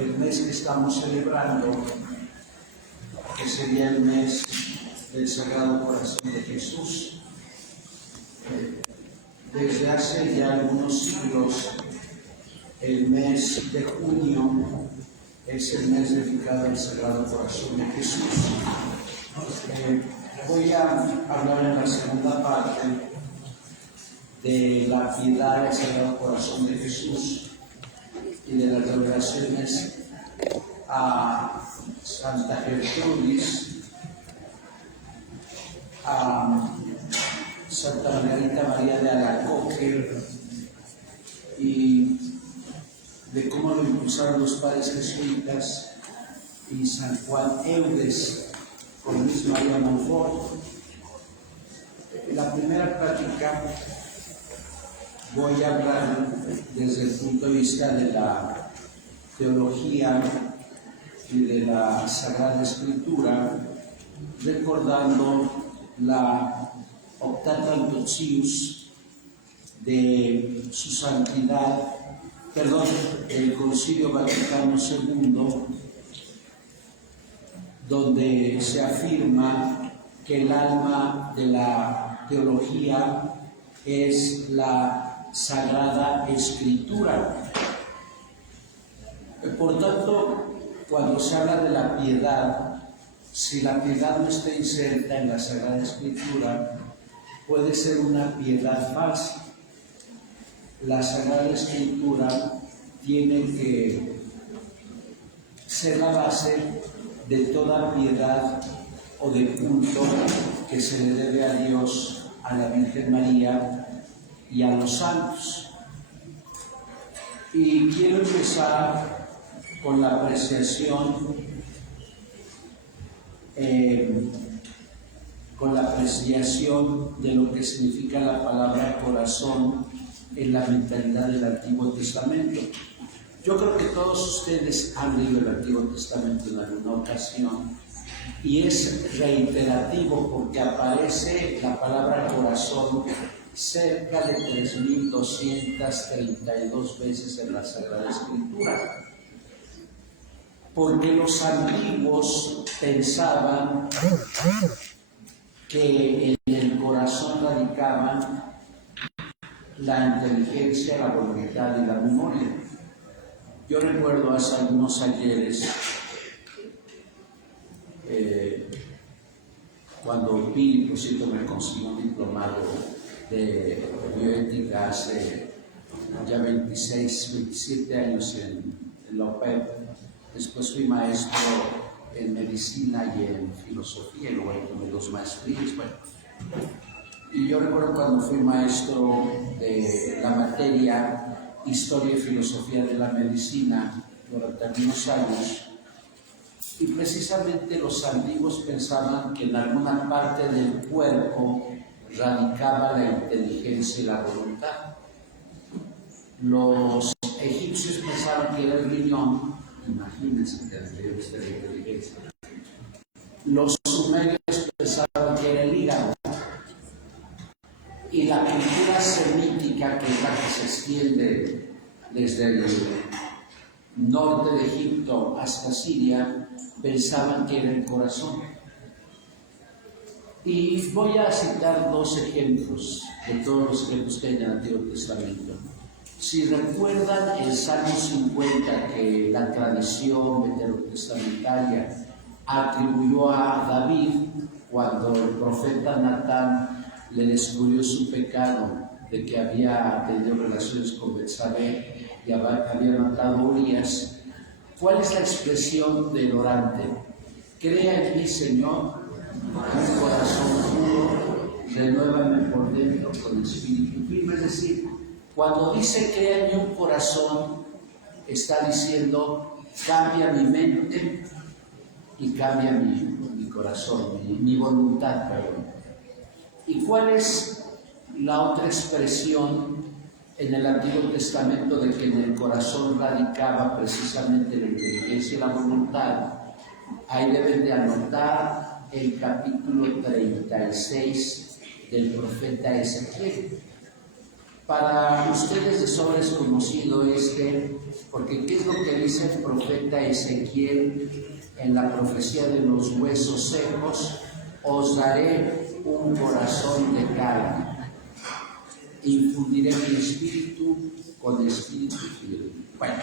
el mes que estamos celebrando, que sería el mes del Sagrado Corazón de Jesús. Desde hace ya algunos siglos, el mes de junio es el mes dedicado al Sagrado Corazón de Jesús. Voy a hablar en la segunda parte de la piedad del Sagrado Corazón de Jesús y de las revelaciones a Santa Gertrudis, a Santa Margarita María de Alacoque, y de cómo lo impulsaron los padres jesuitas, y San Juan Eudes con Luis María Montfort. En la primera plática voy a hablar desde el punto de vista de la teología y de la Sagrada Escritura, recordando la Optata Nuntius de su santidad, el Concilio Vaticano II, donde se afirma que el alma de la teología es la Sagrada Escritura. Por tanto, cuando se habla de la piedad, si la piedad no está inserta en la Sagrada Escritura, puede ser una piedad falsa. La Sagrada Escritura tiene que ser la base de toda piedad o de culto que se le debe a Dios, a la Virgen María y a los santos. Y quiero empezar con la apreciación de lo que significa la palabra corazón en la mentalidad del Antiguo Testamento. Yo creo que todos ustedes han leído el Antiguo Testamento en alguna ocasión, y es reiterativo porque aparece la palabra corazón cerca de 3.232 veces en la Sagrada Escritura, porque los antiguos pensaban que en el corazón radicaban la inteligencia, la voluntad y la memoria. Yo recuerdo hace algunos ayeres, cuando vi, por cierto, me conseguí un diplomado de bioética hace ya 27 años en la UPEP. Después fui maestro en medicina y en filosofía, y luego tomé dos maestrías. Bueno, y yo recuerdo cuando fui maestro de la materia Historia y Filosofía de la Medicina durante algunos años, y precisamente los antiguos pensaban que en alguna parte del cuerpo radicaba la inteligencia y la voluntad. Los egipcios pensaban que era el riñón, imagínense que debe ser la inteligencia. Los sumerios pensaban que era el hígado. Y la cultura semítica, que es la que se extiende desde el norte de Egipto hasta Siria, pensaban que era el corazón. Y voy a citar dos ejemplos de todos los ejemplos que hay en el Antiguo Testamento. Si recuerdan el Salmo 50, que la tradición veterotestamentaria atribuyó a David cuando el profeta Natán le descubrió su pecado de que había tenido relaciones con Betsabé y había matado a Urías. ¿Cuál es la expresión del orante? Crea en mí, Señor, un corazón puro, renuévame por dentro con espíritu firme. Es decir, cuando dice crea en mí un corazón, está diciendo cambia mi mente y cambia mi corazón, mi voluntad, perdón. ¿Y cuál es la otra expresión en el Antiguo Testamento de que en el corazón radicaba precisamente la inteligencia y la voluntad? Ahí deben de anotar el capítulo 36 del profeta Ezequiel. Para ustedes de sobra es conocido porque ¿qué es lo que dice el profeta Ezequiel en la profecía de los huesos secos? Os daré un corazón de carne, infundiré mi espíritu con espíritu firme. Bueno,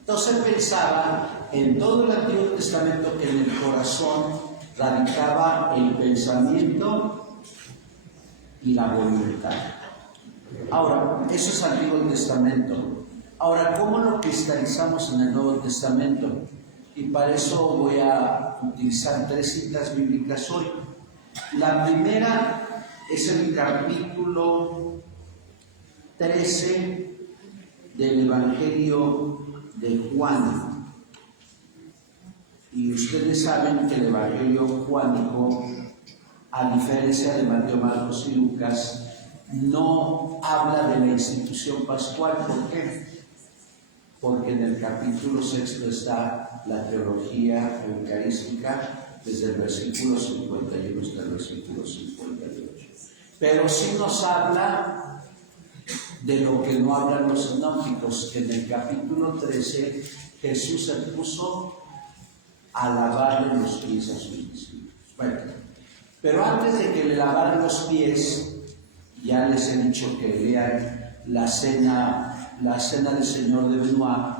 entonces él pensaba en todo el Antiguo Testamento que en el corazón radicaba el pensamiento y la voluntad. Ahora, eso es Antiguo Testamento. Ahora, ¿cómo lo cristalizamos en el Nuevo Testamento? Y para eso voy a utilizar 3 citas bíblicas hoy. La primera es el capítulo 13 del Evangelio de Juan. Y ustedes saben que el Evangelio juánico, a diferencia de Mateo, Marcos y Lucas, no habla de la institución pascual. ¿Por qué? Porque en el capítulo 6 está la teología eucarística desde el versículo 51 hasta el versículo 58. Pero sí nos habla de lo que no hablan los sinópticos, que en el capítulo 13 Jesús se puso a lavarle los pies a sus discípulos. Bueno, pero antes de que le lavaran los pies, ya les he dicho que lean la cena del Señor de Benoit,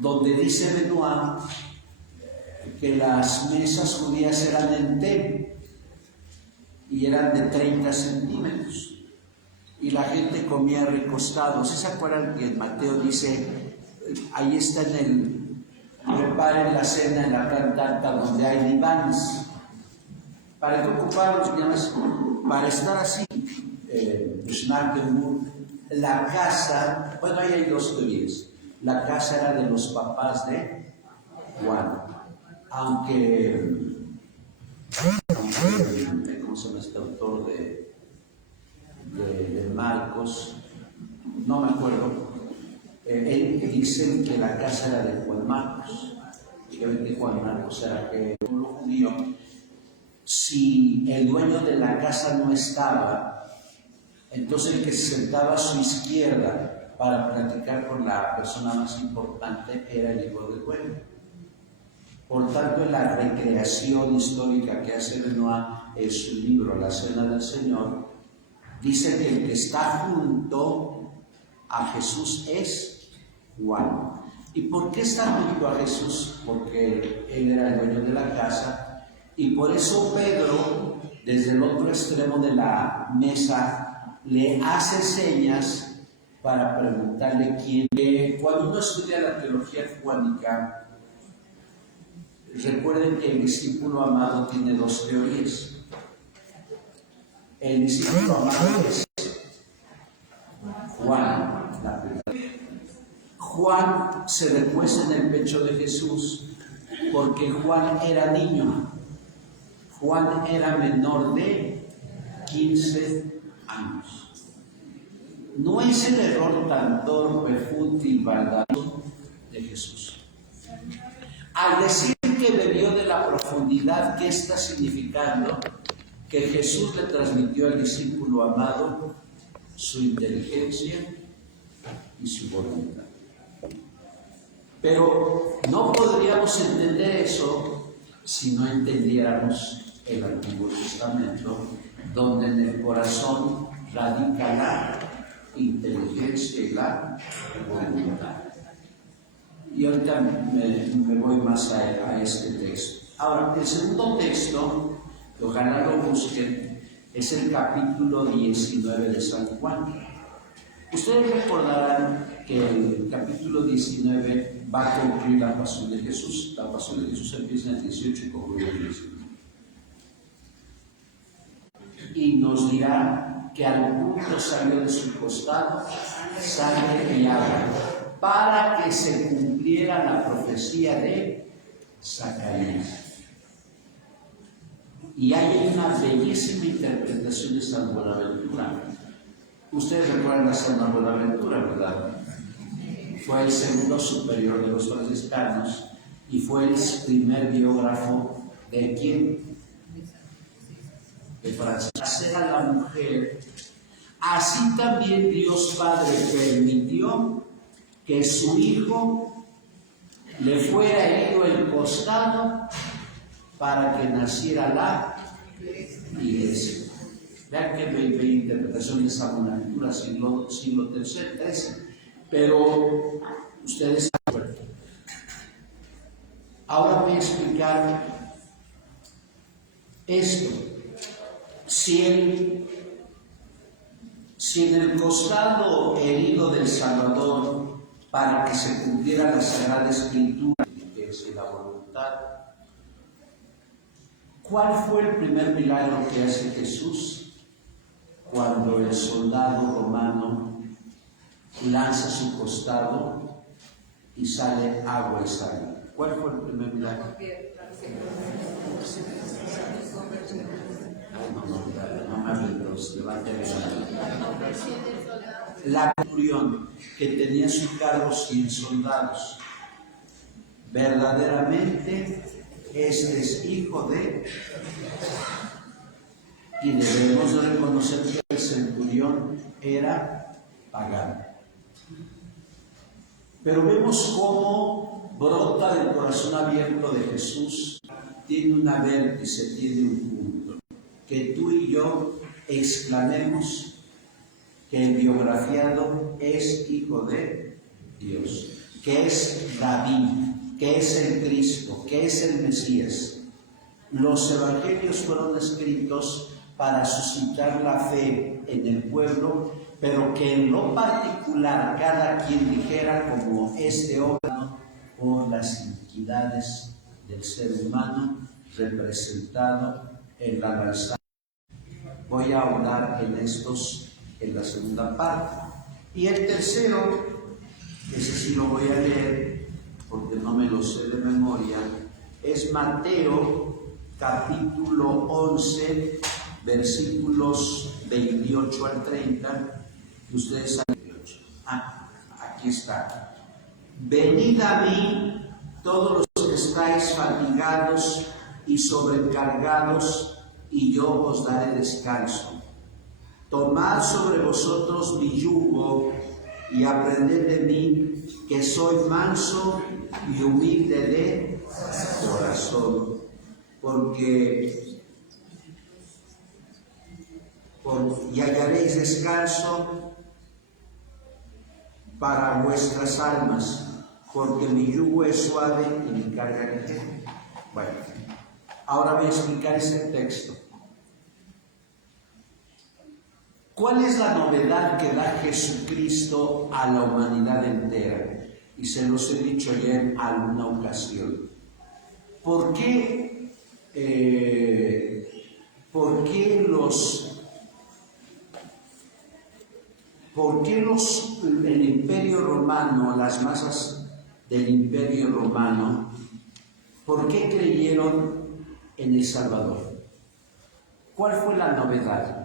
donde dice Benoit que las mesas judías eran en T y eran de 30 centímetros y la gente comía recostados. ¿Sí se acuerdan que Mateo dice, ahí está preparen la cena en la planta alta donde hay divanes? ¿Para qué ocuparlos? Para estar así. La casa, bueno, ahí hay 2 teorías. La casa era de los papás de Juan, aunque ¿cómo se llama este autor de Marcos? No me acuerdo. Dicen que la casa era de Juan Marcos, y que Juan Marcos era que un judío. Si el dueño de la casa no estaba, entonces el que se sentaba a su izquierda para platicar con la persona más importante era el hijo del dueño. Por tanto, en la recreación histórica que hace Benoit en su libro La Cena del Señor, dice que el que está junto a Jesús es Juan. ¿Y por qué está junto a Jesús? Porque él era el dueño de la casa. Y por eso Pedro, desde el otro extremo de la mesa, le hace señas para preguntarle quién. Cuando uno estudia la teología juánica, recuerden que el discípulo amado tiene 2 teorías. El discípulo amado es Juan, la primera. Juan se recuesta en el pecho de Jesús porque Juan era niño. Juan era menor de 15 años. No es el error tan torpe, fútil, baldadoso de Jesús. Al decir que bebió de la profundidad, ¿qué está significando? Que Jesús le transmitió al discípulo amado su inteligencia y su voluntad. Pero no podríamos entender eso si no entendiéramos el Antiguo Testamento, donde en el corazón radica la inteligencia y la voluntad. Y ahorita me voy más a este texto. Ahora, el segundo texto, que ojalá lo busquen, es el capítulo 19 de San Juan. Ustedes recordarán que el capítulo 19 va a concluir la pasión de Jesús. La pasión de Jesús empieza en el 18 y concluye en el 19. Y nos dirá que al punto salió de su costado sangre y agua, para que se cumpliera la profecía de Zacarías. Y hay una bellísima interpretación de San Buenaventura. Ustedes recuerdan a San Buenaventura, ¿verdad? Fue el segundo superior de los franciscanos y fue el primer biógrafo de ¿quién? De Francisco. Hacer a la mujer así también Dios Padre permitió que su Hijo le fuera herido el costado para que naciera la Iglesia. Vean que bella interpretación de esa monarquía, siglo XIII, pero ustedes saben. Ahora voy a explicar esto. Si en el costado herido del Salvador, para que se cumpliera la Sagrada Escritura, que es la voluntad, ¿cuál fue el primer milagro que hace Jesús? Cuando el soldado romano lanza su costado y sale agua y sangre. ¿Cuál fue el primer milagro? No me hablen, levanten la centurión que tenía a su cargo 100 soldados. Verdaderamente, este es hijo de... Y debemos de reconocer que el centurión era pagano. Pero vemos cómo brota del corazón abierto de Jesús, tiene una vértice, tiene un punto. Que tú y yo exclamemos que el biografiado es hijo de Dios, que es David, que es el Cristo, que es el Mesías. Los evangelios fueron escritos para suscitar la fe en el pueblo, pero que en lo particular cada quien dijera como este órgano por las iniquidades del ser humano representado en la lanza. Voy a ahondar en estos en la segunda parte. Y el tercero, ese sí lo voy a leer porque no me lo sé de memoria, es Mateo capítulo 11, versículos 28 al 30, que ustedes saben. Aquí está. Venid a mí todos los que estáis fatigados y sobrecargados, y yo os daré descanso. Tomad sobre vosotros mi yugo y aprended de mí, que soy manso y humilde de corazón, y hallaréis descanso para vuestras almas, porque mi yugo es suave y mi carga ligera. Bueno, ahora voy a explicar este texto. ¿Cuál es la novedad que da Jesucristo a la humanidad entera? Y se los he dicho ya en alguna ocasión. ¿Por qué el Imperio Romano, las masas del Imperio Romano, por qué creyeron en el Salvador? ¿Cuál fue la novedad?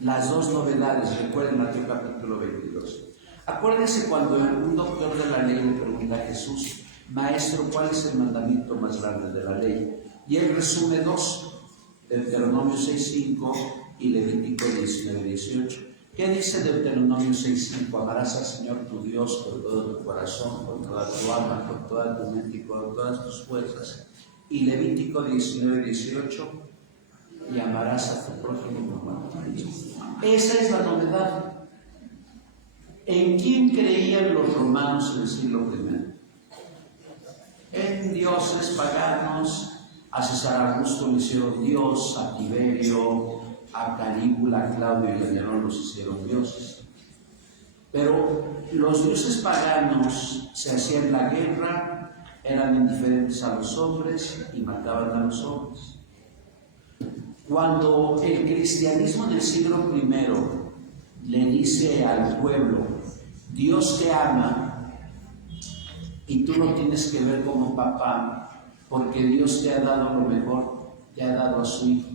Las dos novedades, recuerden Mateo capítulo 22. Acuérdense cuando un doctor de la ley le pregunta a Jesús: Maestro, ¿cuál es el mandamiento más grande de la ley? Y él resume dos: Deuteronomio 6:5 y Levítico 19:18. ¿Qué dice Deuteronomio 6:5? Amarás al Señor tu Dios con todo tu corazón, con toda tu alma, con toda tu mente y con todas tus fuerzas. Y Levítico 19:18, y amarás a tu prójimo como a ti mismo. Esa es la novedad. ¿En quién creían los romanos en el siglo I? En dioses paganos. A César Augusto le hicieron dios, a Tiberio, a Calígula, a Claudio y a Nerón los hicieron dioses. Pero los dioses paganos se hacían la guerra, eran indiferentes a los hombres y mataban a los hombres. Cuando el cristianismo del siglo I le dice al pueblo: Dios te ama y tú lo tienes que ver como papá, porque Dios te ha dado lo mejor, te ha dado a su Hijo.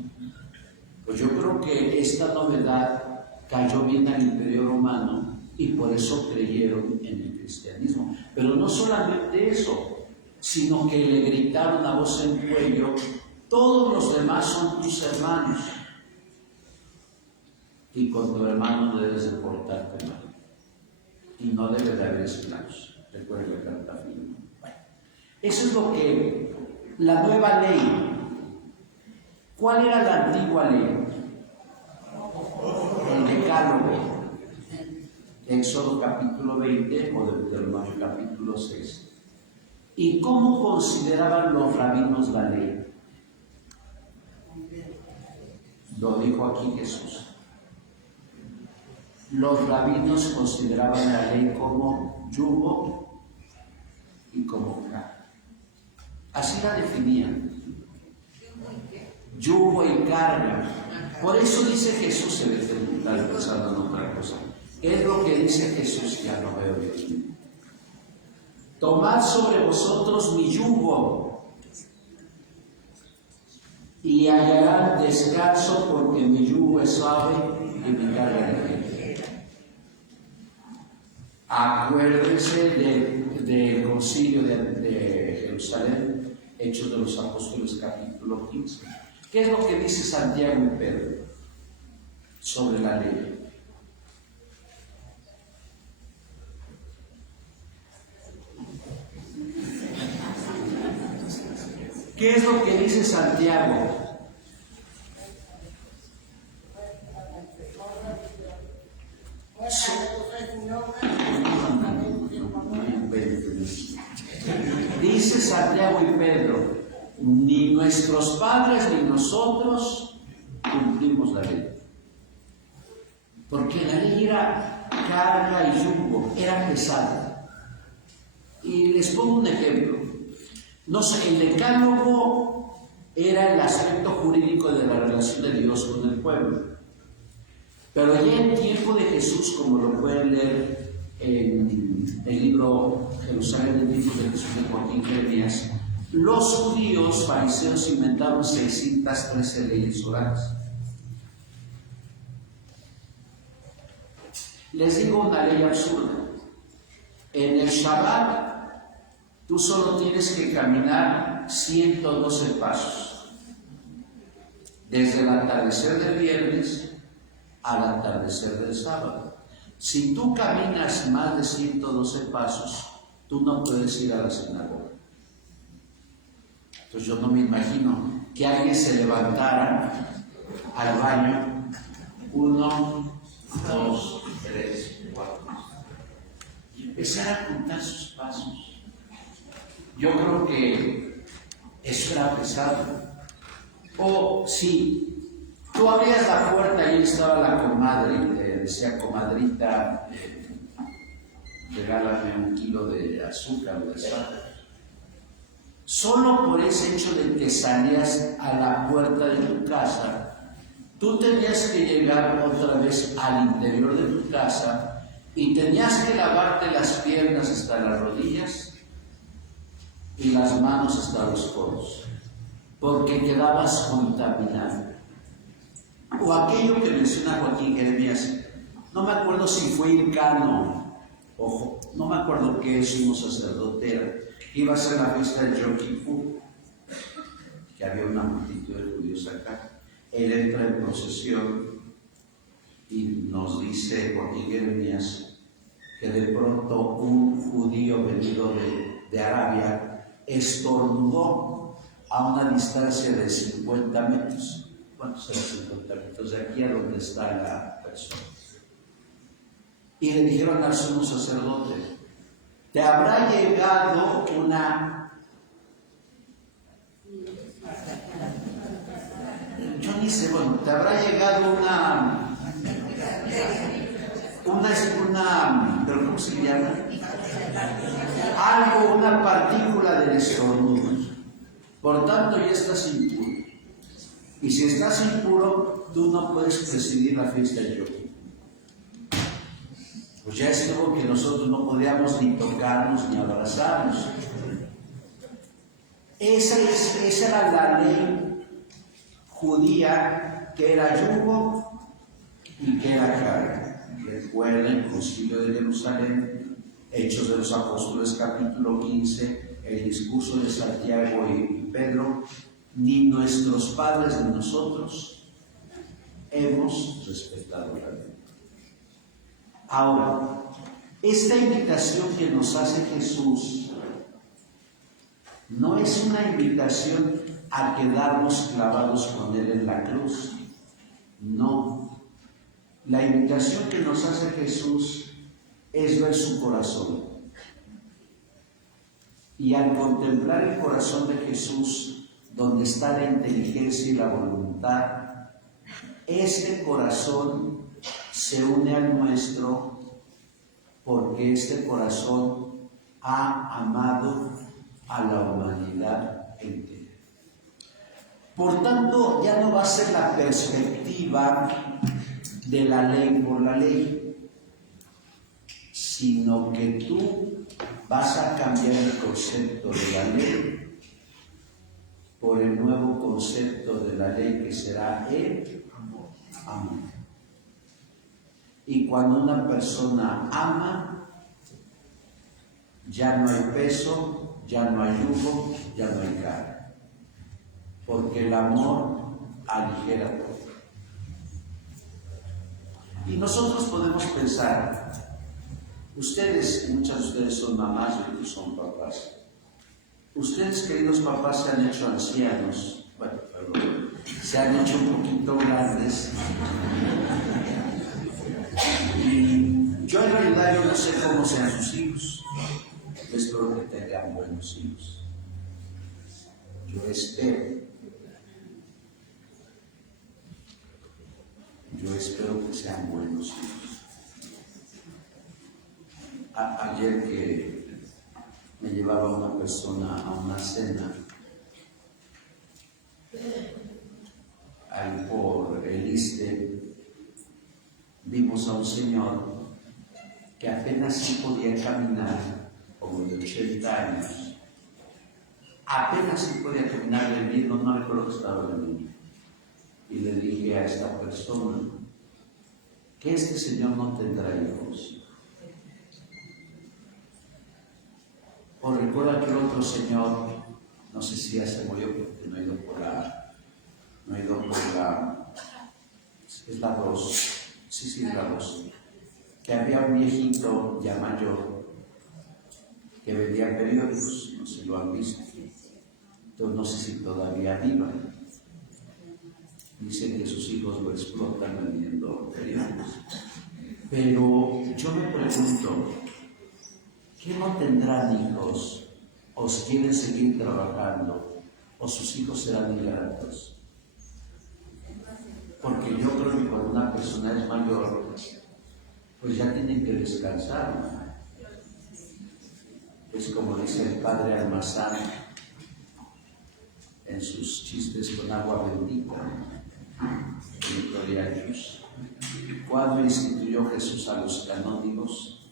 Pues yo creo que esta novedad cayó bien al Imperio Romano y por eso creyeron en el cristianismo. Pero no solamente eso, sino que le gritaron a voz en cuello: todos los demás son tus hermanos. y con tu hermano no debes de portarte mal. Y no debe de haber esclavos. Recuerda la carta a Filemón. Bueno, eso es lo que la nueva ley. ¿Cuál era la antigua ley? El Decálogo. Éxodo capítulo 20 o Deuteronomio capítulo 6. ¿Y cómo consideraban los rabinos la ley? Lo dijo aquí Jesús. Los rabinos consideraban la ley como yugo y como carga. Así la definían. Yugo y carga. Por eso dice Jesús, se ve que está pensando en otra cosa. ¿Qué es lo que dice Jesús? Ya no veo Dios mío. Tomad sobre vosotros mi yugo y hallarán descanso, porque mi yugo es suave y mi carga ligera. Acuérdense del concilio de Jerusalén, Hechos de los Apóstoles capítulo 15. ¿Qué es lo que dice Santiago y Pedro sobre la ley? ¿Qué es lo que dice Santiago? Dice Santiago y Pedro, ni nuestros padres ni nosotros cumplimos la ley. Porque la ley era carga y yugo, era pesada. Y les pongo un ejemplo. No sé, el decálogo era el aspecto jurídico de la relación de Dios con el pueblo. Pero ya en tiempo de Jesús, como lo pueden leer en el libro Jerusalén, el libro de Jesús de Joaquín Jeremías, los judíos fariseos inventaron 613 leyes orales. Les digo una ley absurda. En el Shabbat, tú solo tienes que caminar 112 pasos, desde el atardecer del viernes al atardecer del sábado. Si tú caminas más de 112 pasos, tú no puedes ir a la sinagoga. Entonces yo no me imagino que alguien se levantara al baño, 1, 2, 3, 4, y empezara a contar sus pasos. Yo creo que eso era pesado. O si tú abrías la puerta y ahí estaba la comadre y le decía, comadrita, regálame 1 kilo de azúcar o de sal. Solo por ese hecho de que salías a la puerta de tu casa, tú tenías que llegar otra vez al interior de tu casa y tenías que lavarte las piernas hasta las rodillas y las manos hasta los codos, porque quedabas contaminado. O aquello que menciona Joaquín Jeremías, no me acuerdo si fue Hircano, ojo, no me acuerdo qué sumo sacerdote era, iba a ser la fiesta de Yom Kippur, que había una multitud de judíos acá. Él entra en procesión y nos dice Joaquín Jeremías que de pronto un judío venido de Arabia estornudó a una distancia de 50 metros. ¿Cuántos eran 50 metros? De aquí a donde está la persona. Y le dijeron al sumo sacerdote, te habrá llegado yo ni sé, bueno, te habrá llegado pero ¿cómo se llama? Algo, una partícula del estornudo. Por tanto, ya estás impuro. Y si estás impuro, tú no puedes presidir la fiesta de Yom Kippur. Pues ya es algo que nosotros no podíamos ni tocarnos ni abrazarnos. Esa era la ley judía, que era yugo y que era carga. Recuerden el concilio de Jerusalén, Hechos de los Apóstoles capítulo 15, el discurso de Santiago y Pedro, ni nuestros padres ni nosotros hemos respetado la ley. Ahora, esta invitación que nos hace Jesús no es una invitación a quedarnos clavados con Él en la cruz. No. La invitación que nos hace Jesús es ver su corazón. Y al contemplar el corazón de Jesús, donde está la inteligencia y la voluntad, este corazón se une al nuestro porque este corazón ha amado a la humanidad entera. Por tanto, ya no va a ser la perspectiva de la ley por la ley, sino que tú vas a cambiar el concepto de la ley por el nuevo concepto de la ley, que será el amor. Y cuando una persona ama, ya no hay peso, ya no hay yugo, ya no hay carga, porque el amor aligera todo. Y nosotros podemos pensar, ustedes, muchas de ustedes son mamás y otros son papás. Ustedes, queridos papás, se han hecho ancianos, se han hecho un poquito grandes. Y yo en realidad yo no sé cómo sean sus hijos. Yo espero que tengan buenos hijos. Yo espero que sean buenos hijos. Ayer que me llevaba una persona a una cena, ahí por el ISSSTE, vimos a un señor que apenas sí podía caminar, como de 80 años. Apenas sí podía caminar vendiendo, no recuerdo que estaba vendiendo. Y le dije a esta persona que este señor no tendrá hijos. O recuerda que el otro señor, no sé si ya se murió porque no ha ido por la, es la 2, sí, es la 2, que había un viejito ya mayor que vendía periódicos, no sé si lo han visto, entonces no sé si todavía viva. Dicen que sus hijos lo explotan vendiendo periódicos. Pero yo me pregunto, ¿qué no tendrán hijos? ¿O quieren seguir trabajando? ¿O sus hijos serán ingratos? Porque yo creo que cuando una persona es mayor, pues ya tienen que descansar. Es como dice el padre Almazán en sus chistes con agua bendita, cuando instituyó Jesús a los canónigos,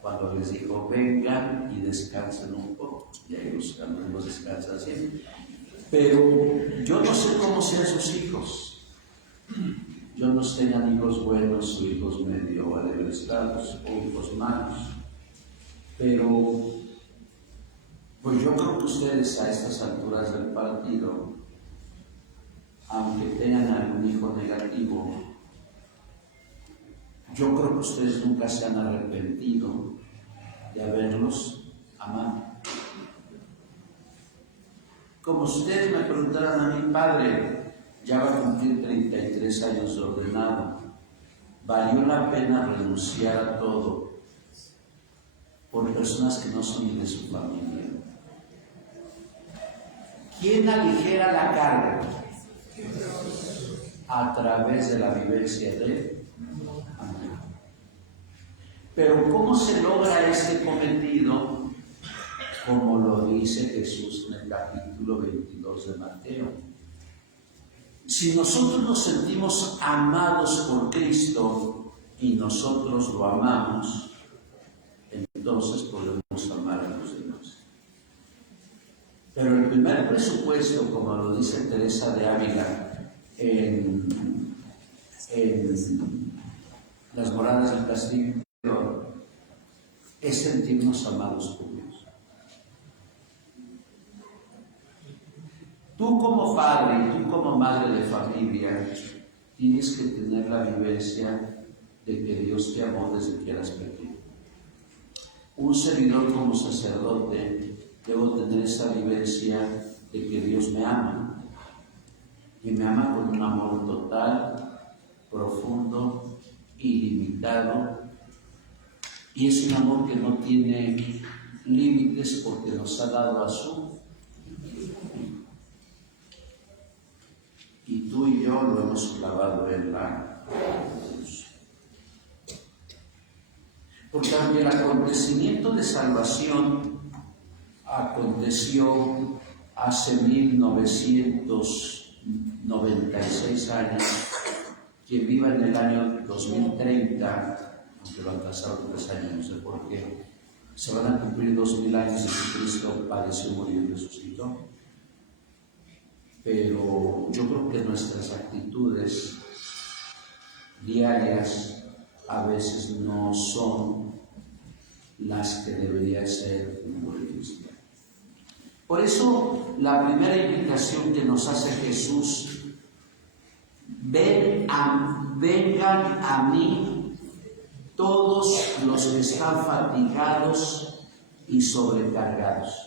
cuando les dijo vengan y descansen un poco, y ahí los canónigos descansan siempre. Pero yo no sé cómo sean sus hijos. Yo no sé si tengan hijos buenos o hijos medio adeveestados o hijos malos, pero pues yo creo que ustedes a estas alturas del partido, aunque tengan algún hijo negativo, yo creo que ustedes nunca se han arrepentido de haberlos amado. Como si ustedes me preguntaran a mi padre, ya va a cumplir 33 años de ordenado, ¿valió la pena renunciar a todo por personas que no son ni de su familia? ¿Quién aligera la carga? A través de la vivencia de amor. Pero ¿cómo se logra este cometido? Como lo dice Jesús en el capítulo 22 de Mateo. Si nosotros nos sentimos amados por Cristo y nosotros lo amamos, entonces podemos amar a los demás. Pero el primer presupuesto, como lo dice Teresa de Ávila en Las Moradas del Castillo, es sentirnos amados por Dios. Tú como padre y tú como madre de familia tienes que tener la vivencia de que Dios te amó desde que eras pequeño. Un servidor como sacerdote, debo tener esa vivencia de que Dios me ama. Y me ama con un amor total, profundo, ilimitado. Y es un amor que no tiene límites porque nos ha dado a su. Y tú y yo lo hemos clavado en la cruz. Porque aunque el acontecimiento de salvación aconteció hace 1996 años, quien viva en el año 2030, aunque lo han pasado 3 años, no sé por qué, se van a cumplir 2000 años de que Cristo padeció, murió y resucitó. Pero yo creo que nuestras actitudes diarias a veces no son las que debería ser un buen cristiano. Por eso la primera invitación que nos hace Jesús: vengan a mí todos los que están fatigados y sobrecargados.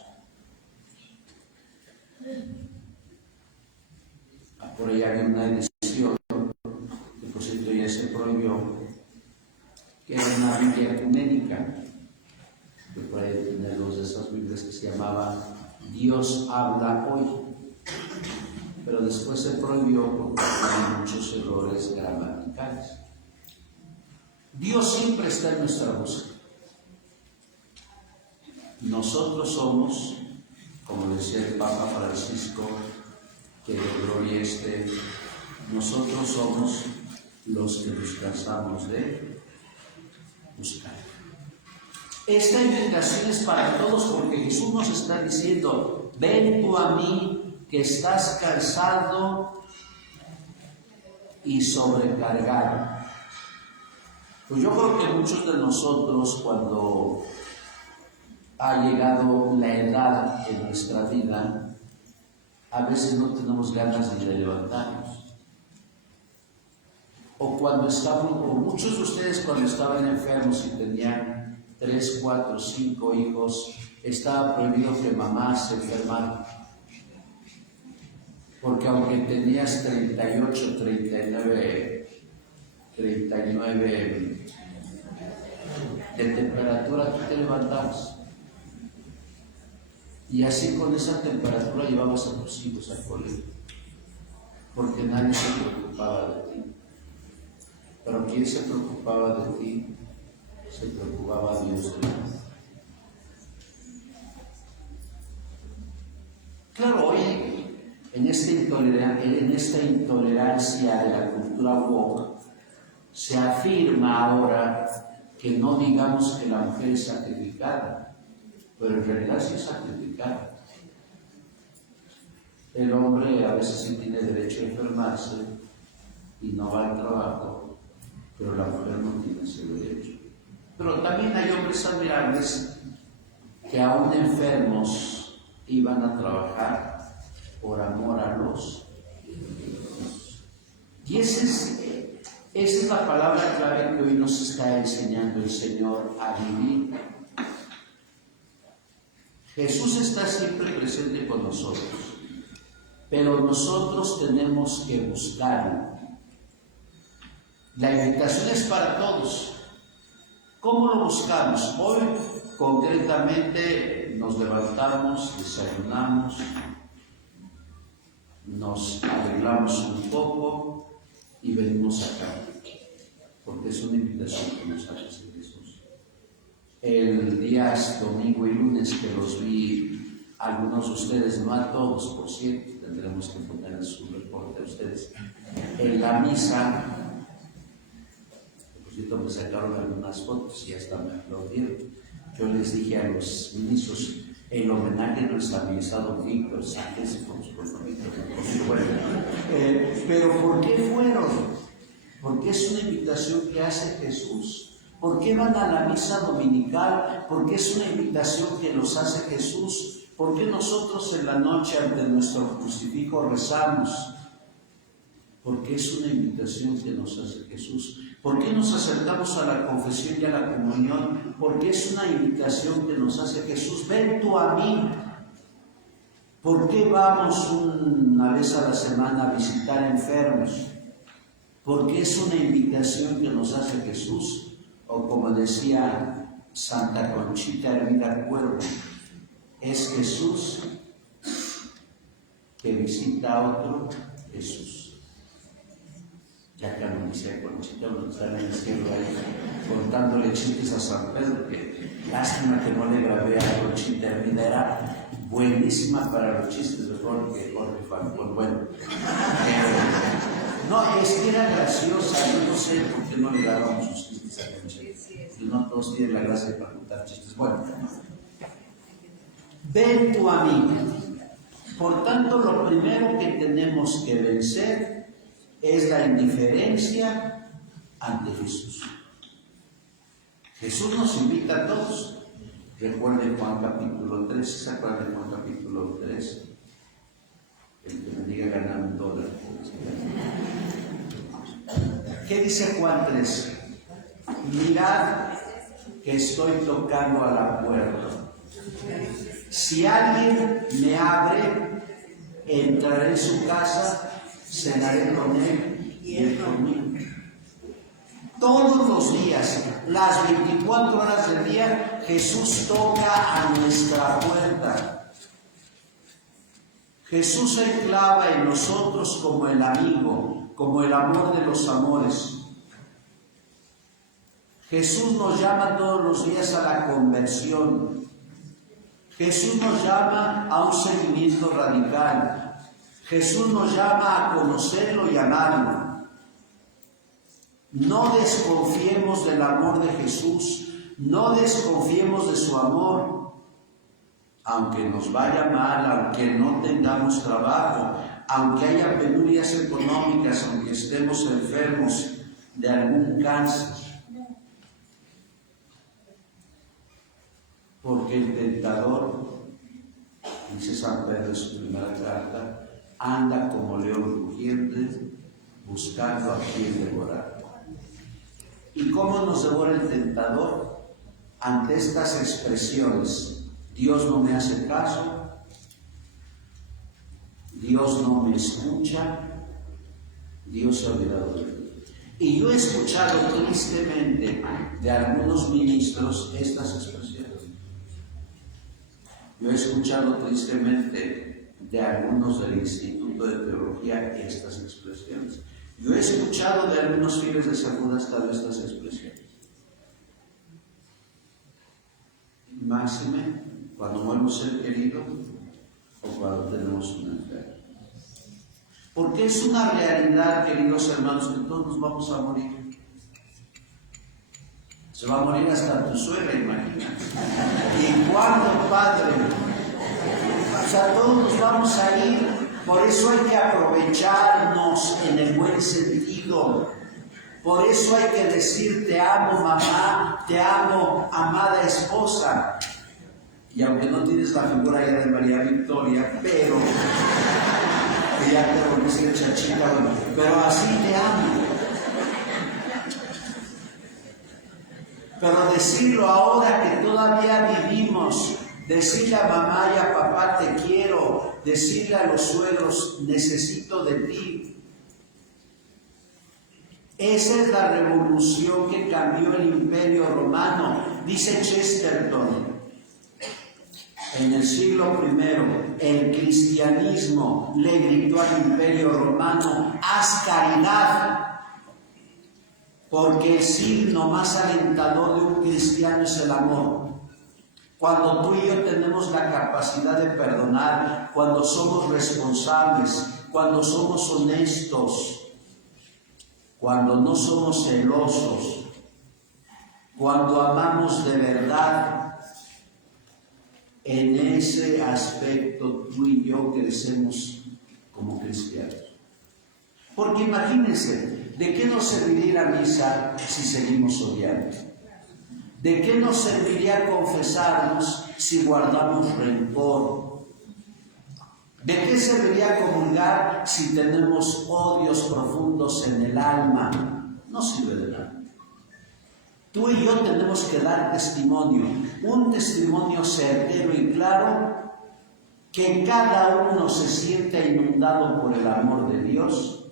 Por ahí había una edición, que por cierto ya se prohibió, que era una Biblia ecuménica, que por ahí tener dos de esas Biblias que se llamaban Dios habla hoy, pero después se prohibió porque había muchos errores gramaticales. Dios siempre está en nuestra búsqueda. Nosotros somos, como decía el Papa Francisco, que de gloria esté, nosotros somos los que nos cansamos de buscar. Esta invitación es para todos porque Jesús nos está diciendo: ven tú a mí que estás cansado y sobrecargado. Pues yo creo que muchos de nosotros, cuando ha llegado la edad en nuestra vida, a veces no tenemos ganas ni de levantarnos. O cuando estamos, o muchos de ustedes cuando estaban enfermos y tenían 3, 4, 5 hijos, estaba prohibido que mamá se enfermara. Porque aunque tenías 38, 39 de temperatura, tú te levantabas. Y así con esa temperatura llevabas a tus hijos al colegio, porque nadie se preocupaba de ti. Pero ¿quién se preocupaba de ti? Se preocupaba Dios de ti. Claro, hoy en esta intolerancia de la cultura woke se afirma ahora que no digamos que la mujer es sacrificada, pero en realidad sí es sacrificada. El hombre a veces sí tiene derecho a enfermarse y no va al trabajo, pero la mujer no tiene ese derecho. Pero también hay hombres admirables que aún enfermos iban a trabajar por amor a los hijos. Y esa es la palabra clave que hoy nos está enseñando el Señor a vivir. Jesús está siempre presente con nosotros, pero nosotros tenemos que buscarlo. La invitación es para todos. ¿Cómo lo buscamos? Hoy, concretamente, nos levantamos, desayunamos, nos arreglamos un poco y venimos acá, porque es una invitación que nos hace Jesús. El día domingo y lunes que los vi, algunos de ustedes, no a todos, por cierto, tendremos que poner en su reporte a ustedes, en la misa. Me sacaron algunas fotos y hasta me aplaudieron. Yo les dije a los ministros: el homenaje no es a mi estado Víctor, sáquense por los compromisos. Pero ¿por qué fueron? Porque es una invitación que hace Jesús. ¿Por qué van a la misa dominical? Porque es una invitación que nos hace Jesús. ¿Por qué nosotros en la noche ante nuestro crucifijo rezamos? Porque es una invitación que nos hace Jesús. ¿Por qué nos acercamos a la confesión y a la comunión? Porque es una invitación que nos hace Jesús. Ven tú a mí. ¿Por qué vamos una vez a la semana a visitar enfermos? Porque es una invitación que nos hace Jesús. O como decía Santa Conchita Hermida Cuervo, es Jesús que visita a otro Jesús. Ya canonicé a Conchita, uno está en el cielo ahí contándole chistes a San Pedro, que lástima que no le grabé a Conchita Hermida, era buenísima para los chistes de Jorge Falcón. Bueno, no, es que era graciosa, yo no sé por qué no le grabamos sus chistes a Conchita, y no todos tienen la gracia para contar chistes. Bueno, ven tú a mí. Por tanto, lo primero que tenemos que vencer es la indiferencia ante Jesús. Jesús nos invita a todos. Recuerden Juan capítulo 3, ¿se acuerdan de Juan capítulo 3? El que me diga ganar $1. ¿Qué dice Juan 3? Mirad que estoy tocando a la puerta. Si alguien me abre, entraré en su casa, cenaré con él y él conmigo. Todos los días, las 24 horas del día, Jesús toca a nuestra puerta. Jesús se clava en nosotros como el amigo, como el amor de los amores. Jesús nos llama todos los días a la conversión. Jesús nos llama a un seguimiento radical. Jesús nos llama a conocerlo y amarlo. No desconfiemos del amor de Jesús, no desconfiemos de su amor, aunque nos vaya mal, aunque no tengamos trabajo, aunque haya penurias económicas, aunque estemos enfermos de algún cáncer. Porque el tentador, dice San Pedro en su primera carta, anda como león rugiente buscando a quien devorar. ¿Y cómo nos devora el tentador? Ante estas expresiones: Dios no me hace caso, Dios no me escucha, Dios se ha olvidado de mí. Y yo he escuchado tristemente de algunos ministros estas expresiones. Yo he escuchado tristemente de algunos del Instituto de Teología estas expresiones. Yo he escuchado de algunos fieles de San Judas Tadeo estas expresiones. Máxime cuando muere un ser querido o cuando tenemos una enfermedad. Porque es una realidad, queridos hermanos, que todos nos vamos a morir. Se va a morir hasta tu suegra, imagínate. ¿Y cuándo, Padre? O sea, todos nos vamos a ir. Por eso hay que aprovecharnos en el buen sentido. Por eso hay que decir: te amo, mamá, te amo, amada esposa. Y aunque no tienes la figura ya de María Victoria, pero que ya te volviste chachita, bueno, pero así te amo. Pero decirlo ahora que todavía vivimos, decirle a mamá y a papá: te quiero, decirle a los suegros: necesito de ti. Esa es la revolución que cambió el Imperio Romano. Dice Chesterton, en el siglo I, el cristianismo le gritó al Imperio Romano: haz caridad. Porque el signo más alentador de un cristiano es el amor. Cuando tú y yo tenemos la capacidad de perdonar, cuando somos responsables, cuando somos honestos, cuando no somos celosos, cuando amamos de verdad, en ese aspecto tú y yo crecemos como cristianos. Porque imagínense, ¿de qué nos serviría la misa si seguimos odiando? ¿De qué nos serviría confesarnos si guardamos rencor? ¿De qué serviría comulgar si tenemos odios profundos en el alma? No sirve de nada. Tú y yo tenemos que dar testimonio, un testimonio certero y claro, que cada uno se sienta inundado por el amor de Dios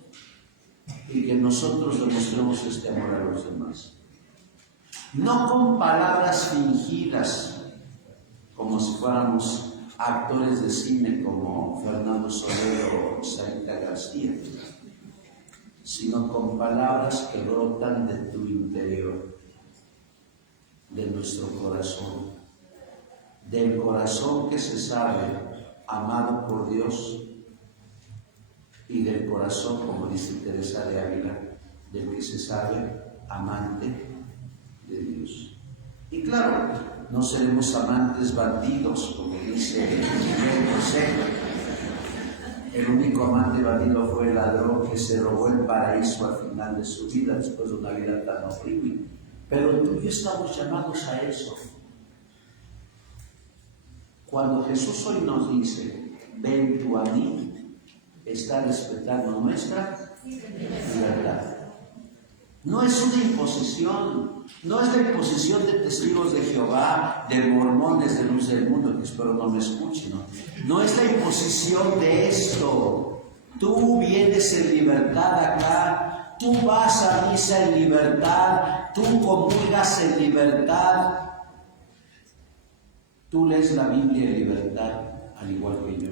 y que nosotros demostremos este amor a los demás. No con palabras fingidas, como si fuéramos actores de cine como Fernando Soler o Sarita García, sino con palabras que brotan de tu interior, de nuestro corazón, del corazón que se sabe amado por Dios y del corazón, como dice Teresa de Ávila, del que se sabe amante de Dios. Y claro, no seremos amantes bandidos, como dice Miguel José. El único amante bandido fue el ladrón que se robó el paraíso al final de su vida, después de una vida tan horrible. Pero tú y yo estamos llamados a eso. Cuando Jesús hoy nos dice, ven tú a mí, está respetando nuestra libertad. No es una imposición, no es la imposición de testigos de Jehová, de mormones, de luz del mundo, que espero no me escuchen, ¿no? No es la imposición de esto. Tú vienes en libertad acá, tú vas a misa en libertad, tú comulgas en libertad, tú lees la Biblia en libertad, al igual que yo.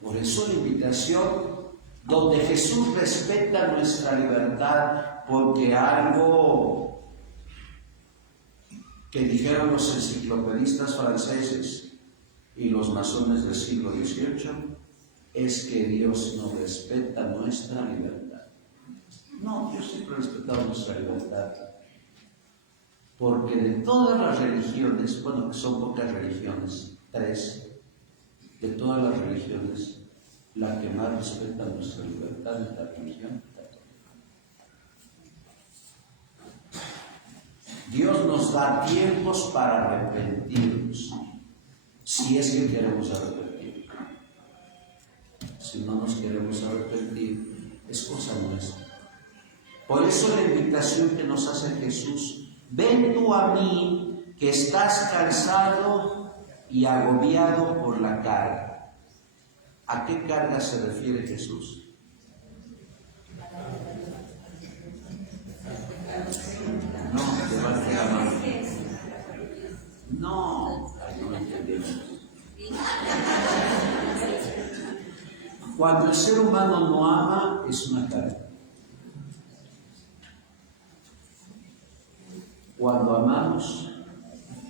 Por eso la invitación, donde Jesús respeta nuestra libertad, porque algo que dijeron los enciclopedistas franceses y los masones del siglo XVIII, es que Dios no respeta nuestra libertad. No, Dios siempre ha respetado nuestra libertad. Porque de todas las religiones, bueno, que son pocas religiones, 3, de todas las religiones, la que más respeta nuestra libertad es la religión católica. Dios nos da tiempos para arrepentirnos, si es que queremos arrepentir. Si no nos queremos arrepentir, es cosa nuestra. Por eso la invitación que nos hace Jesús, ven tú a mí que estás cansado y agobiado por la carga. ¿A qué carga se refiere Jesús? No, levante la mano. No, no entendemos. Cuando el ser humano no ama, es una carga. Cuando amamos,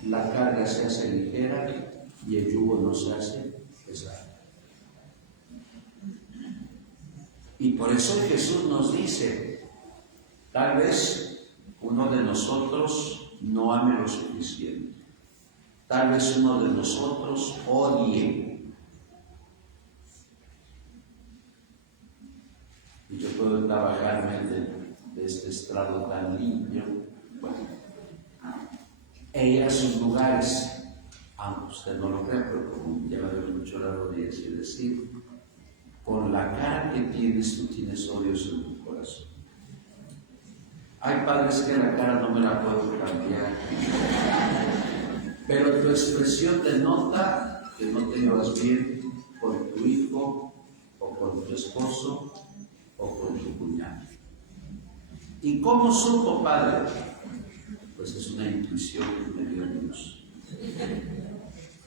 la carga se hace ligera y el yugo no se hace pesado. Y por eso Jesús nos dice, tal vez uno de nosotros no ame lo suficiente. Tal vez uno de nosotros odie. Y yo puedo trabajarme de este estrado tan limpio. Bueno, e ir a sus lugares, aunque usted no lo crea, pero como ya me duele mucho la rodilla y decir, con la cara que tienes, tú tienes odios en tu corazón. Hay padres que la cara no me la puedo cambiar, pero tu expresión denota que no te llevas bien con tu hijo, o con tu esposo, o con tu cuñado. ¿Y cómo supo, padre? Pues es una intuición que me dio Dios.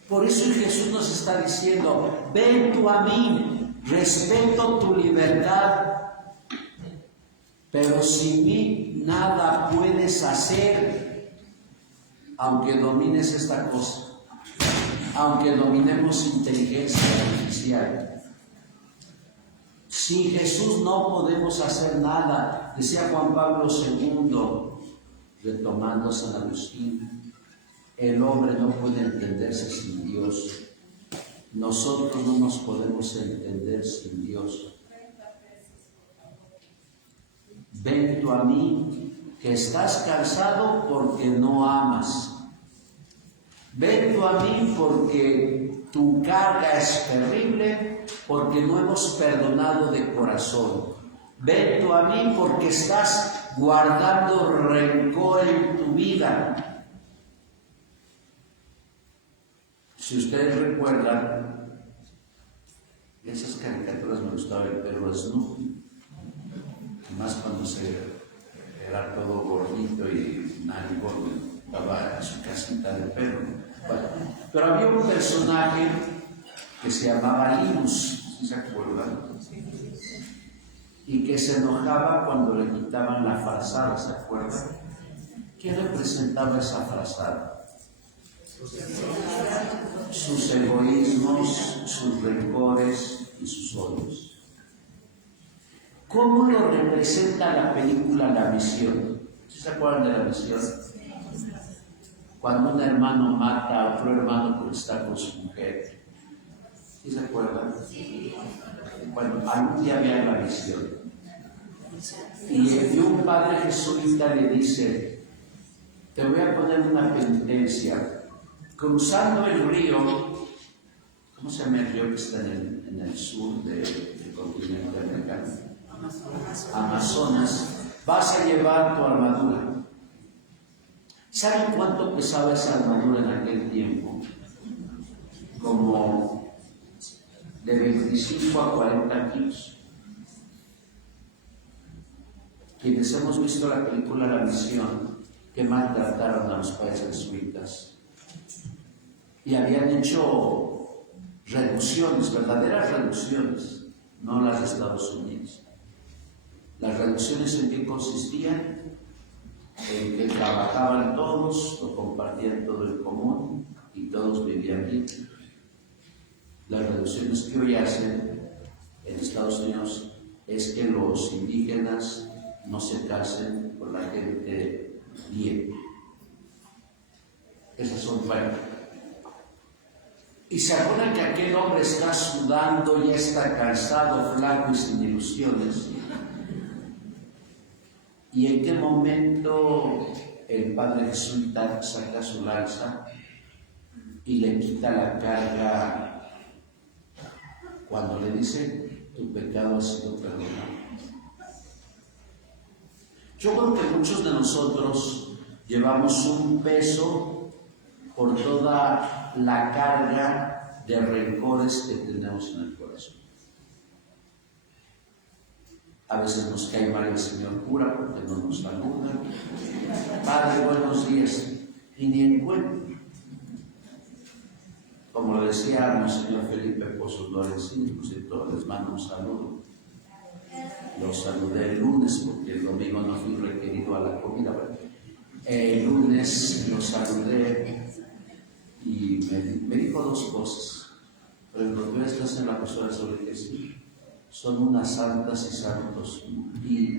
Por eso Jesús nos está diciendo, ven tú a mí, respeto tu libertad, pero sin mí nada puedes hacer, aunque domines esta cosa, aunque dominemos inteligencia artificial. Sin Jesús no podemos hacer nada. Decía Juan Pablo II, retomando a San Agustín, el hombre no puede entenderse sin Dios. Nosotros no nos podemos entender sin Dios. Ven tú a mí, que estás cansado porque no amas. Ven tú a mí porque Tu carga es terrible porque no hemos perdonado de corazón. Ven tú a mí porque estás guardando rencor en tu vida. Si ustedes recuerdan, esas caricaturas me gustaba el perro Snoopy, más cuando era todo gordito y narigón, estaba en su casita de perro. Bueno, pero había un personaje que se llamaba Linus, ¿sí se acuerdan? Y que se enojaba cuando le quitaban la frazada, ¿se acuerdan? ¿Qué representaba esa frazada? Sus egoísmos, sus rencores y sus odios. ¿Cómo lo representa la película La Misión? ¿Sí se acuerdan de La Misión? Cuando un hermano mata a otro hermano por estar con su mujer. ¿Sí se acuerdan? Bueno, algún día había La Misión. Y un padre jesuita le dice: te voy a poner una penitencia. Cruzando el río, ¿cómo se llama el río que está en el sur del continente americano? Amazonas. Vas a llevar tu armadura. ¿Saben cuánto pesaba esa armadura en aquel tiempo? Como de 25 a 40 kilos. Quienes hemos visto la película La Misión, que maltrataron a los padres jesuitas y habían hecho reducciones, verdaderas reducciones, no las de Estados Unidos. Las reducciones en qué consistían: en que trabajaban todos, lo compartían todo en común y todos vivían bien. Las reducciones que hoy hacen en Estados Unidos es que los indígenas no se casen con la gente bien. Esas son buenas. Y se acuerdan que aquel hombre está sudando, ya está cansado, flaco y sin ilusiones. ¿Y en qué momento el padre jesuita saca su lanza y le quita la carga cuando le dice: tu pecado ha sido perdonado? Yo creo que muchos de nosotros llevamos un peso por toda la carga de rencores que tenemos en el corazón. A veces nos cae mal el señor cura porque no nos saluda. Padre, buenos días. Y ni en cuenta. Como lo decía Monseñor Felipe Pozos Lorenzini, por cierto, les mando un saludo. Los saludé el lunes porque el domingo no fui requerido a la comida. Bueno, el lunes los saludé y me dijo dos cosas. Pero los que estás en la pastora sobre que sí, son unas santas y santos, y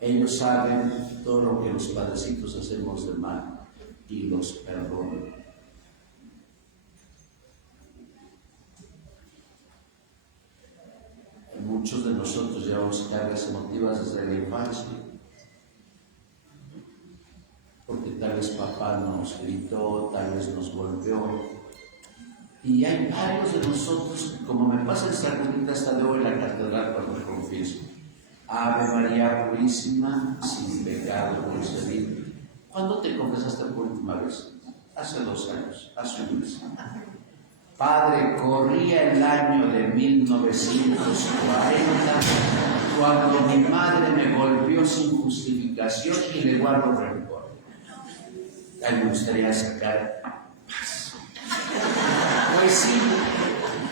ellos saben todo lo que los padrecitos hacemos de mal y los perdonan. Muchos de nosotros llevamos cargas emotivas desde la infancia, porque tal vez papá nos gritó, tal vez nos golpeó, y hay varios de nosotros, como me pasa esta bonita hasta de hoy en la catedral cuando confieso: Ave María Purísima, sin pecado concebida. ¿Cuándo te confesaste por última vez? Hace 2 años, hace un mes. Padre, corría el año de 1940, cuando mi madre me golpeó sin justificación y le guardo rencor. Ay, me gustaría sacar. Pues sí,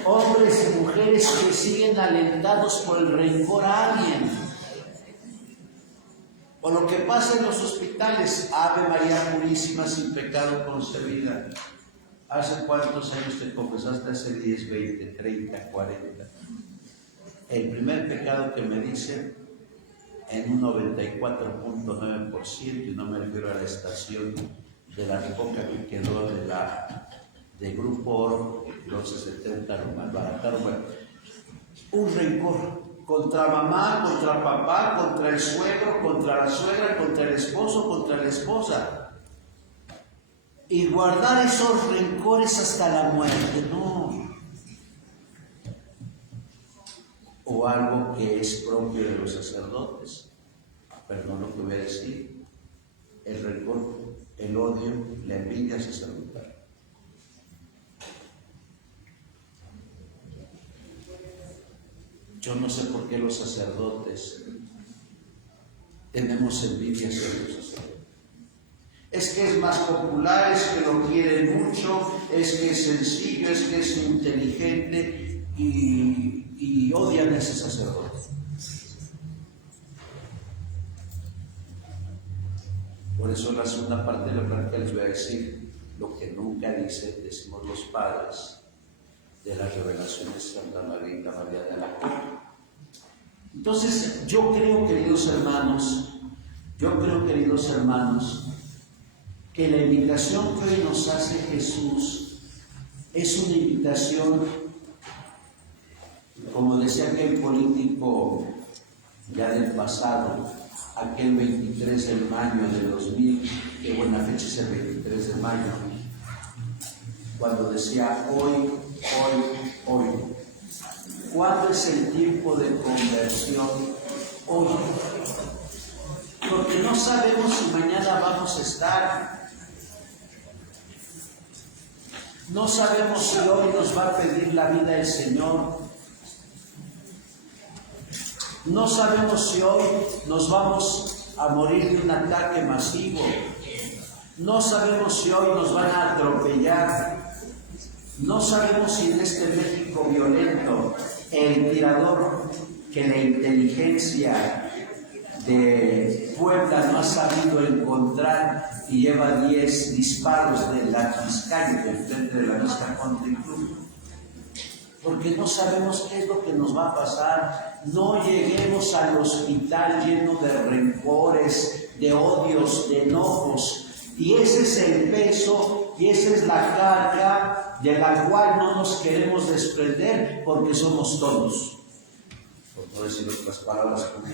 hombres y mujeres que siguen alentados por el rencor a alguien. O lo que pasa en los hospitales: Ave María Purísima, sin pecado concebida. ¿Hace cuántos años te confesaste? Hace 10, 20, 30, 40. El primer pecado que me dice, en un 94.9%, y no me refiero a la estación de la época que quedó de Grupo Oro, los 70 lo malbarataron. Bueno, un rencor contra mamá, contra papá, contra el suegro, contra la suegra, contra el esposo, contra la esposa. Y guardar esos rencores hasta la muerte, no. o algo que es propio de los sacerdotes. Perdón lo que voy a decir, el rencor, el odio, la envidia sacerdotal. Yo no sé por qué los sacerdotes tenemos envidia hacia los sacerdotes. Es que es más popular, es que lo quieren mucho, es que es sencillo, es que es inteligente y odian a ese sacerdote. Por eso en la segunda parte de la plática les voy a decir lo que nunca decimos los padres de las revelaciones de Santa María de Alacoque. Entonces, yo creo, queridos hermanos, que la invitación que hoy nos hace Jesús es una invitación, como decía aquel político ya del pasado, aquel 23 de mayo de 2000, qué buena fecha es el 23 de mayo, cuando decía hoy. ¿Cuándo es el tiempo de conversión? Hoy. Porque no sabemos si mañana vamos a estar. No sabemos si hoy nos va a pedir la vida el Señor. No sabemos si hoy nos vamos a morir de un ataque masivo. No sabemos si hoy nos van a atropellar. No sabemos si en este México violento el tirador que la inteligencia de Puebla no ha sabido encontrar y lleva 10 disparos de la Fiscalía enfrente de la Vista Country Club. Porque no sabemos qué es lo que nos va a pasar. No lleguemos al hospital lleno de rencores, de odios, de enojos. Y ese es el peso y esa es la carga de la cual no nos queremos desprender porque somos todos. Por no decir otras palabras como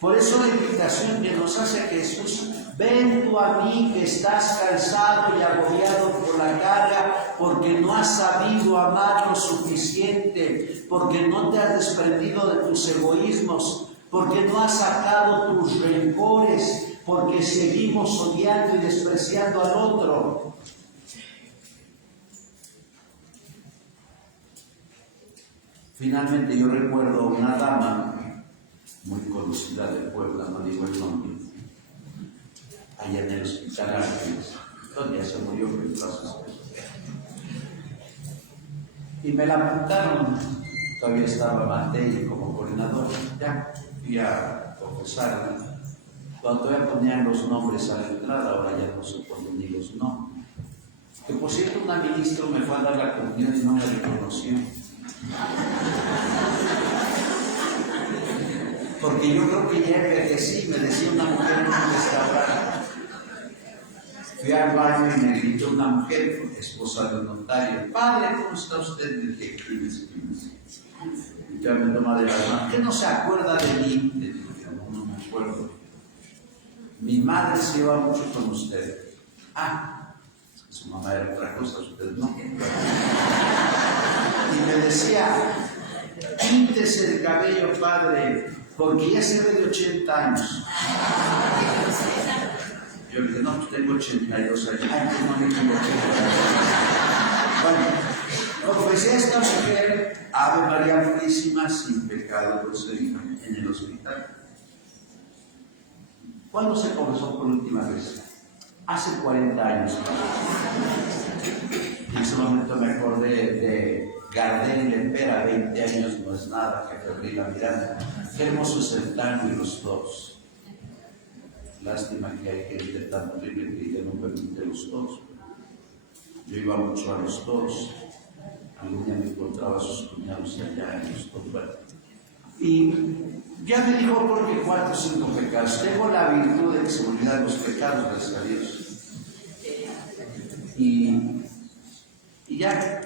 por eso la invitación que nos hace Jesús: ven tú a mí que estás cansado y agobiado por la carga, porque no has sabido amar lo suficiente, porque no te has desprendido de tus egoísmos, porque no has sacado tus rencores, porque seguimos odiando y despreciando al otro. Finalmente yo recuerdo una dama muy conocida de Puebla, no digo el nombre, allá en el Hospital Ángeles, donde ya se murió en brazos. Y me la apuntaron, todavía estaba Matei como coordinador, ya fui a confesarla. Cuando todavía ponían los nombres a la entrada, ahora ya no se ponen ni los nombres. Que por cierto, un ministro me fue a dar la comunión y no me reconoció. Porque yo creo que ya envejecí, me decía una mujer en un restaurante. Fui al baño y me gritó una mujer, esposa de un notario: padre, ¿cómo está usted? Y dije: y ya me toma de la mano: ¿qué no se acuerda de mí? Le dije: no me acuerdo. Mi madre se lleva mucho con usted. Ah, es que su mamá era otra cosa, usted no. Y me decía: píntese el cabello, padre, porque ya se ve de 80 años. Yo le dije: no, pues tengo 82 años. Ay, que no me equivoqué. Bueno, confesé a esta mujer, Ave María Purísima, sin pecado concebido, en el hospital. ¿Cuándo se confesó por última vez? Hace 40 años. En ese momento me acordé de Gardel y Lepera: 20 años no es nada, que perdí la mirada. Qué hermoso es el tango y los dos. Lástima que hay gente tan horrible que no permite los dos. Yo iba mucho a los dos. Algún día me encontraba a sus cuñados allá en los dos. Bueno. Y ya me dijo porque 4 o 5 pecados. Tengo la virtud de que se me olvidan los pecados, gracias a Dios. Y ya.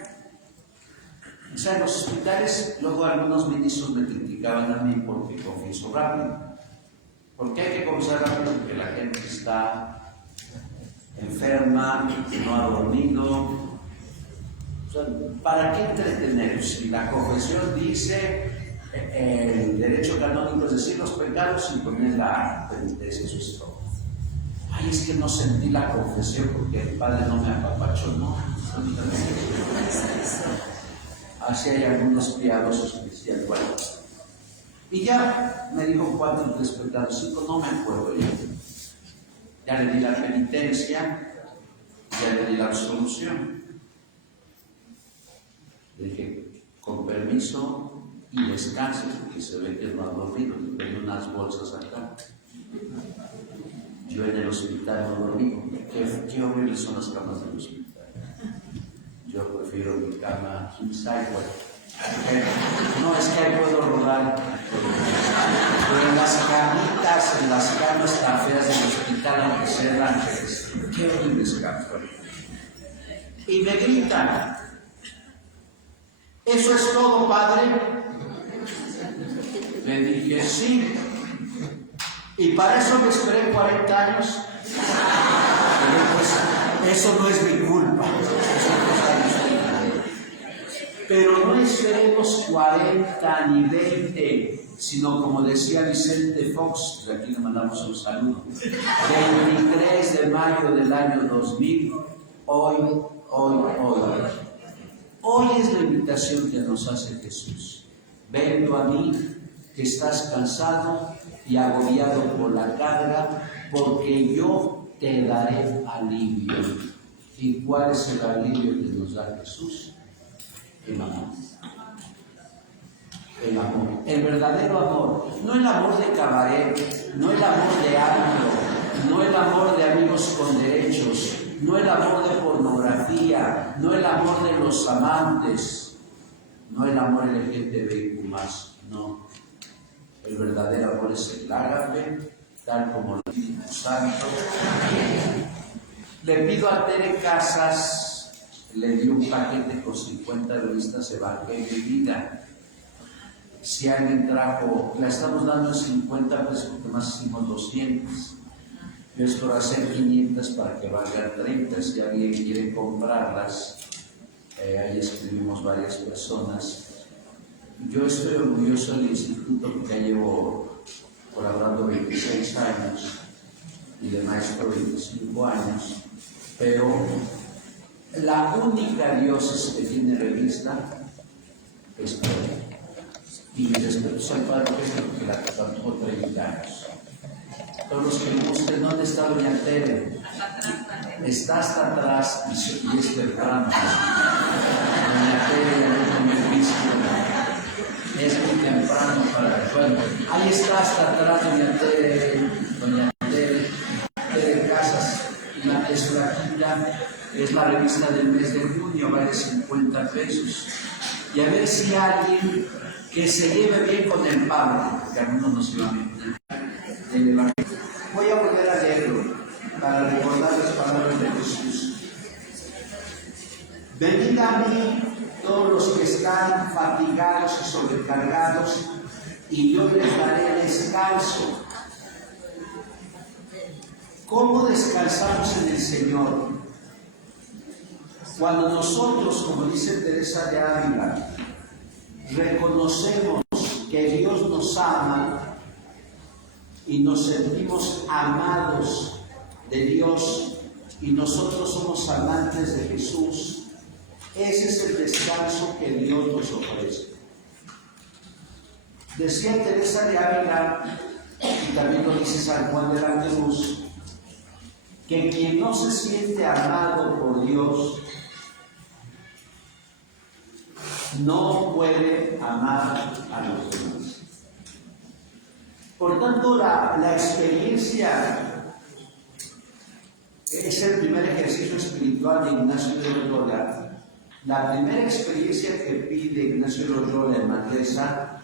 O sea, en los hospitales, luego algunos ministros me criticaban a mí porque confieso rápido. ¿Por qué hay que confesar rápido? Porque la gente está enferma, que no ha dormido. O sea, ¿para qué entretenernos? Si la confesión dice el derecho canónico es decir los pecados y poner la penitencia, eso es todo. Ay, es que no sentí la confesión porque el padre no me apapachó, ¿no? Así hay algunos piadosos que decían, bueno. Y ya me dijo 4 o 3 pecados, 5, no me acuerdo ya. Ya le di la penitencia, ya le di la absolución. Le dije, con permiso y descanse, porque se ve que no ha dormido. Tengo unas bolsas acá. Yo en el hospital no dormí. Qué horribles son las camas del hospital. Yo prefiero mi cama king size. No, es que ahí puedo rodar. Pero en las camitas, en las camas tan feas del hospital, aunque sean ángeles, qué horribles camas. Y me gritan, ¿eso es todo, padre? Le dije, sí. Y para eso me esperé 40 años. Pero pues, eso no es mi culpa. Pero no esperemos 40 ni 20, sino como decía Vicente Fox, de aquí le mandamos un saludo, 23 de mayo del año 2000, hoy. Hoy es la invitación que nos hace Jesús. Ven tú a mí, que estás cansado y agobiado por la carga, porque yo te daré alivio. ¿Y cuál es el alivio que nos da Jesús? El amor. El amor, el verdadero amor, no el amor de cabaret, no el amor de antro, no el amor de amigos con derechos, no el amor de pornografía, no el amor de los amantes, no el amor LGTBIQ+, no. El verdadero amor es el ágape, tal como el Espíritu Santo. Le pido a Tere Casas, le di un paquete con 50 revistas Evangelio y Vida. Si alguien trajo, la estamos dando en 50 pesos porque más hicimos 200. Yo espero hacer 500 para que valgan 30. Si alguien quiere comprarlas, ahí escribimos varias personas. Yo estoy orgulloso del instituto porque ya llevo colaborando 26 años y de maestro 25 años, pero la única diócesis que tiene revista es Puebla. Y mi respeto al Padre Pedro, porque la tuvo 30 años. Todos los que me busquen, ¿dónde está Doña Tere? Está hasta atrás y es temprano. Doña Tere ya no come whisky. Es muy temprano para... Bueno, ahí está hasta atrás Doña Tere. Tere Casas, es flaquita. Es la revista del mes de junio, vale 50 pesos. Y a ver si alguien que se lleve bien con el Pablo, porque a uno no se va bien con el Evangelio. Voy a volver a leerlo para recordar las palabras de Jesús. Venid a mí todos los que están fatigados y sobrecargados, y yo les daré descanso. ¿Cómo descansamos en el Señor? Cuando nosotros, como dice Teresa de Ávila, reconocemos que Dios nos ama y nos sentimos amados de Dios y nosotros somos amantes de Jesús, ese es el descanso que Dios nos ofrece. Decía Teresa de Ávila, y también lo dice San Juan de la Cruz, que quien no se siente amado por Dios no puede amar a los demás. Por tanto, la experiencia es el primer ejercicio espiritual de Ignacio de Loyola. La primera experiencia que pide Ignacio de Loyola en Manresa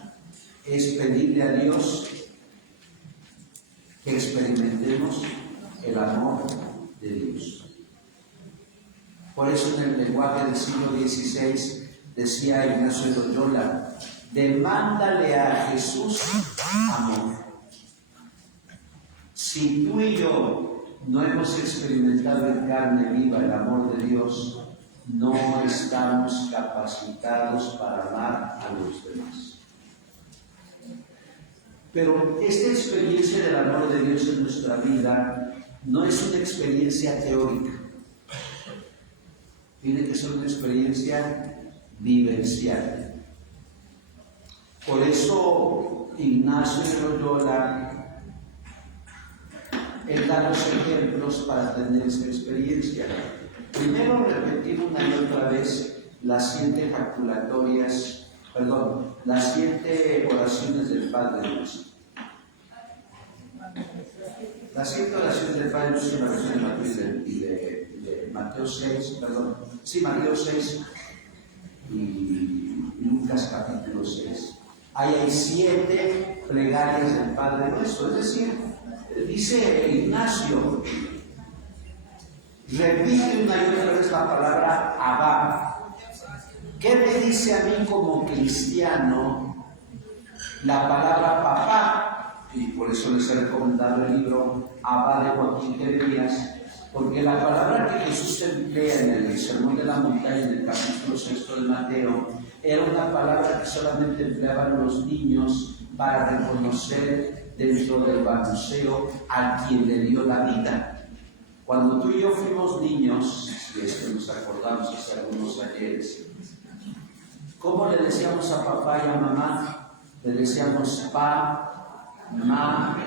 es pedirle a Dios que experimentemos el amor de Dios. Por eso en el lenguaje del siglo XVI decía Ignacio de Loyola, demándale a Jesús amor. Si tú y yo no hemos experimentado en carne viva el amor de Dios, no estamos capacitados para amar a los demás. Pero esta experiencia del amor de Dios en nuestra vida no es una experiencia teórica. Tiene que ser una experiencia vivencial. Por eso Ignacio de Loyola, él da los ejemplos para tener esta experiencia. Primero, repetir una y otra vez las 7 oraciones del Padre Nuestro. Las 7 oraciones del Padre Nuestro son la versión de Mateo y de Mateo 6, Mateo 6 y Lucas capítulo 6. Ahí hay 7 plegarias del Padre Nuestro, es decir, dice Ignacio, repite una y otra vez la palabra Abba. ¿Qué me dice a mí como cristiano la palabra papá? Y por eso les he recomendado el libro Abba de Joaquín Jeremías, porque la palabra que Jesús emplea en el Sermón de la Montaña, en el capítulo 6 de Mateo, era una palabra que solamente empleaban los niños para reconocer dentro del balbuceo a quien le dio la vida. Cuando tú y yo fuimos niños, si es que nos acordamos hace algunos ayeres, ¿cómo le decíamos a papá y a mamá? Le decíamos pa, ma,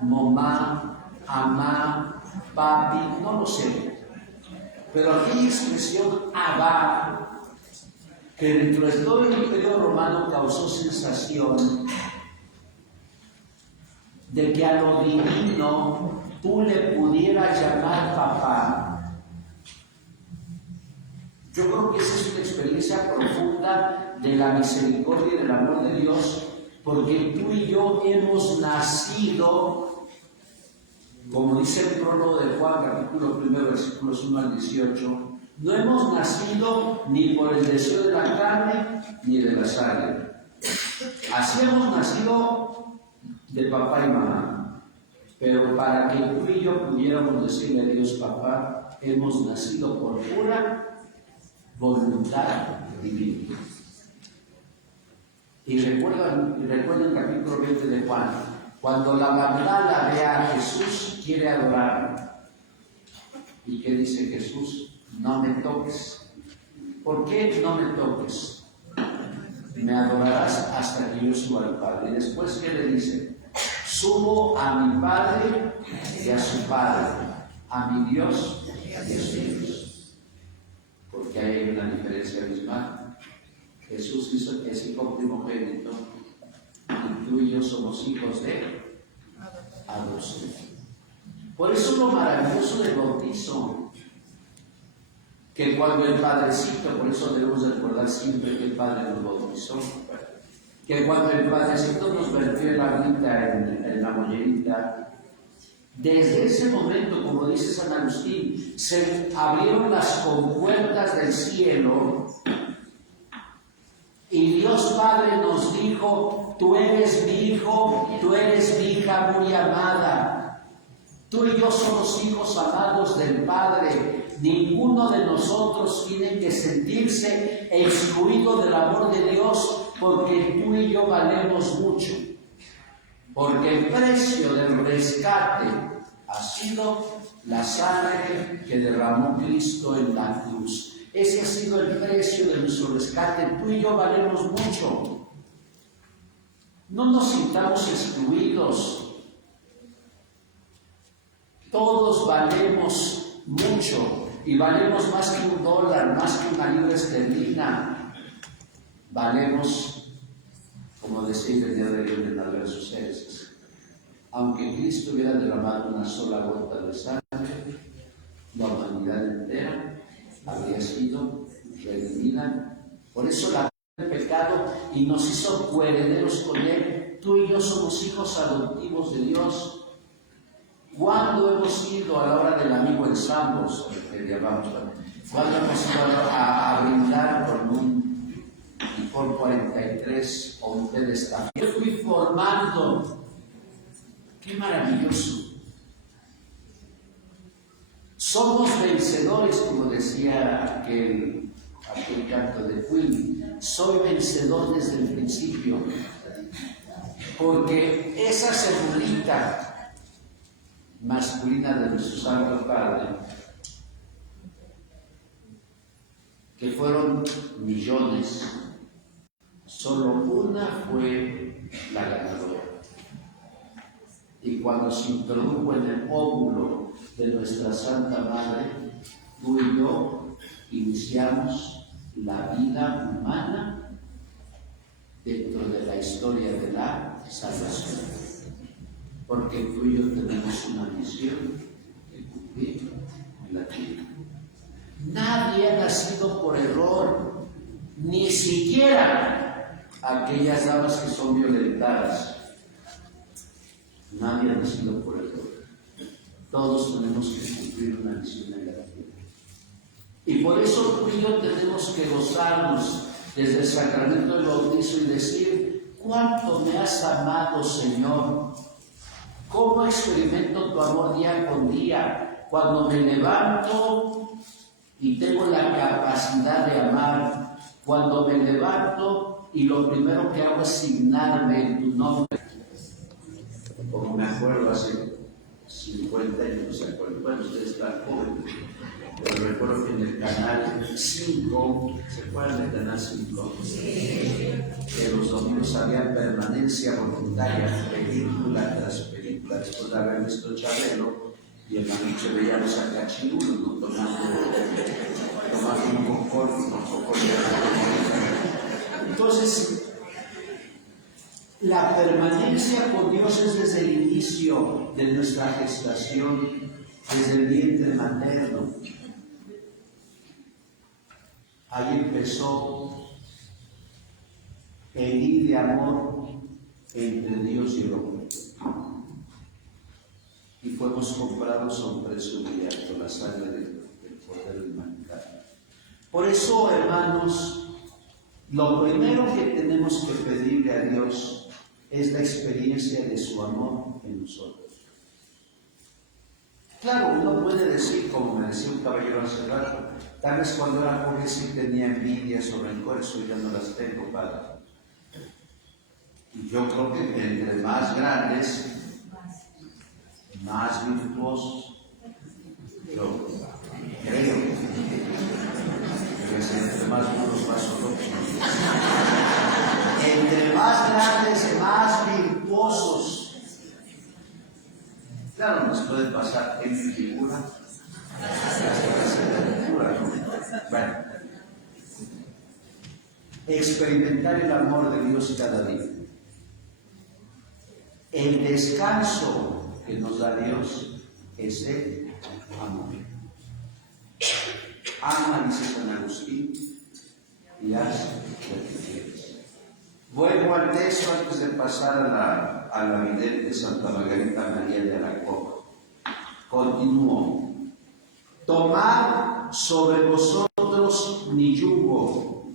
mamá, amá, papi, no lo sé. Pero aquella expresión abba, que dentro de todo el Imperio Romano causó sensación de que a lo divino tú le pudieras llamar papá. Yo creo que esa es una experiencia profunda de la misericordia y del amor de Dios, porque tú y yo hemos nacido, como dice el prólogo de Juan, capítulo 1, versículos 1 al 18, no hemos nacido ni por el deseo de la carne ni de la sangre. Así hemos nacido de papá y mamá, pero para que tú y yo pudiéramos decirle a Dios papá, hemos nacido por pura voluntad divina. Y recuerden el capítulo 20 de Juan, cuando la Magdala ve a Jesús, quiere adorarlo. ¿Y qué dice Jesús? No me toques. ¿Por qué no me toques? Me adorarás hasta que yo suba al Padre. Y después, ¿qué le dice? Subo a mi Padre y a su Padre, a mi Dios y a su Dios. Porque hay una diferencia abismal. Jesús es hijo primogénito y tú y yo somos hijos de adopción. Por eso lo maravilloso del bautizo, que cuando el Padrecito, por eso debemos recordar siempre que el Padre nos bautizó, que cuando el Padrecito nos vertió el agüita en la mollerita, desde ese momento, como dice San Agustín, se abrieron las compuertas del cielo y Dios Padre nos dijo: tú eres mi hijo, tú eres mi hija muy amada. Tú y yo somos hijos amados del Padre. Ninguno de nosotros tiene que sentirse excluido del amor de Dios, porque tú y yo valemos mucho. Porque el precio del rescate ha sido la sangre que derramó Cristo en la cruz. Ese ha sido el precio de nuestro rescate. Tú y yo valemos mucho. No nos sintamos excluidos. Todos valemos mucho y valemos más que $1, más que una libra esterlina. Valemos, como decía el día de hoy en el verso 6, aunque Cristo hubiera derramado una sola gota de sangre, la humanidad entera habría sido redimida. Por eso la del pecado y nos hizo coherederos con Él. Tú y yo somos hijos adoptivos de Dios. ¿Cuándo hemos ido a la hora del amigo en Sambos? ¿Cuándo hemos ido a brindar con un licor 43 o un té de estafa? Yo fui formando. ¡Qué maravilloso! Somos vencedores, como decía aquel canto de Queen. Soy vencedor desde el principio, porque esa célula masculina de nuestro Santo Padre, que fueron millones, solo una fue la ganadora. Y cuando se introdujo en el óvulo de nuestra Santa Madre, tú y yo iniciamos la vida humana dentro de la historia de la salvación. Porque tú y yo tenemos una misión que cumplir en la tierra. Nadie ha nacido por error, ni siquiera aquellas damas que son violentadas. Nadie ha nacido por error. Todos tenemos que cumplir una misión en la tierra. Y por eso tú y yo tenemos que gozarnos desde el sacramento del bautizo y decir: ¿cuánto me has amado, Señor? ¿Cómo experimento tu amor día con día? Cuando me levanto y tengo la capacidad de amar, cuando me levanto y lo primero que hago es signarme en tu nombre. Como me acuerdo hace 50 años, bueno, ustedes están jóvenes, pero recuerdo que en el canal 5, ¿se acuerdan del canal 5? Que los domingos había permanencia voluntaria, película tras película, después de haber visto Chabelo, y en la noche veíamos a Cachirulo, ¿no? tomando un confort, Entonces, la permanencia con Dios es desde el inicio de nuestra gestación, desde el vientre materno. Ahí empezó el ir de amor entre Dios y el hombre. Y fuimos comprados a un precio muy alto, la sangre del poder humanitario. Por eso, hermanos, lo primero que tenemos que pedirle a Dios es la experiencia de su amor en nosotros. Claro, uno puede decir, como me decía un caballero hace rato, tal vez cuando era joven sí tenía envidias o rencores, hoy ya no las tengo, padre. Y yo creo que entre más grandes, más virtuosos, yo creo que entre más duros, más orgullosos. Entre más grandes, más virtuosos. Claro, nos puede pasar en mi figura, Bueno, experimentar el amor de Dios cada día. El descanso que nos da Dios es el amor. Ama, dice San Agustín, y haz lo que quieres. Vuelvo al texto antes de pasar a la vidente Santa Margarita María de Alacoque. Continúo. Tomad sobre vosotros mi yugo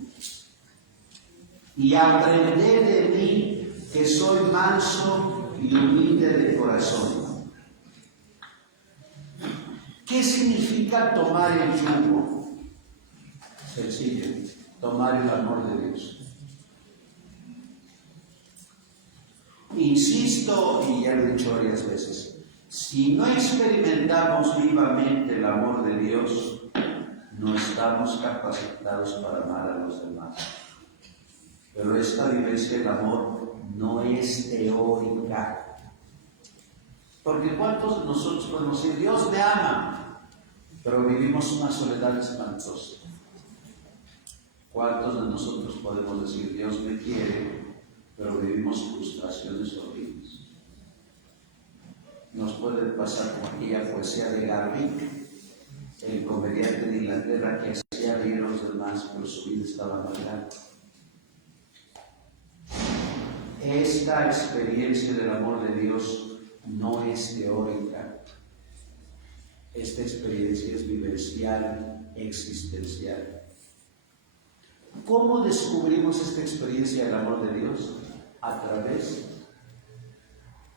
y aprended de mí, que soy manso y humilde de corazón. ¿Qué significa tomar el yugo? Sencillo, tomar el amor de Dios. Insisto, y ya lo he dicho varias veces, si no experimentamos vivamente el amor de Dios, no estamos capacitados para amar a los demás. Pero esta vivencia del amor no es teórica. Porque ¿cuántos de nosotros podemos decir, Dios me ama, pero vivimos una soledad espantosa? ¿Cuántos de nosotros podemos decir, Dios me quiere, pero vivimos frustraciones horribles? Nos puede pasar como aquella poesía de Garrick, el comediante de Inglaterra que hacía reír a los demás, pero su vida estaba amargada. Esta experiencia del amor de Dios no es teórica. Esta experiencia es vivencial, existencial. ¿Cómo descubrimos esta experiencia del amor de Dios? A través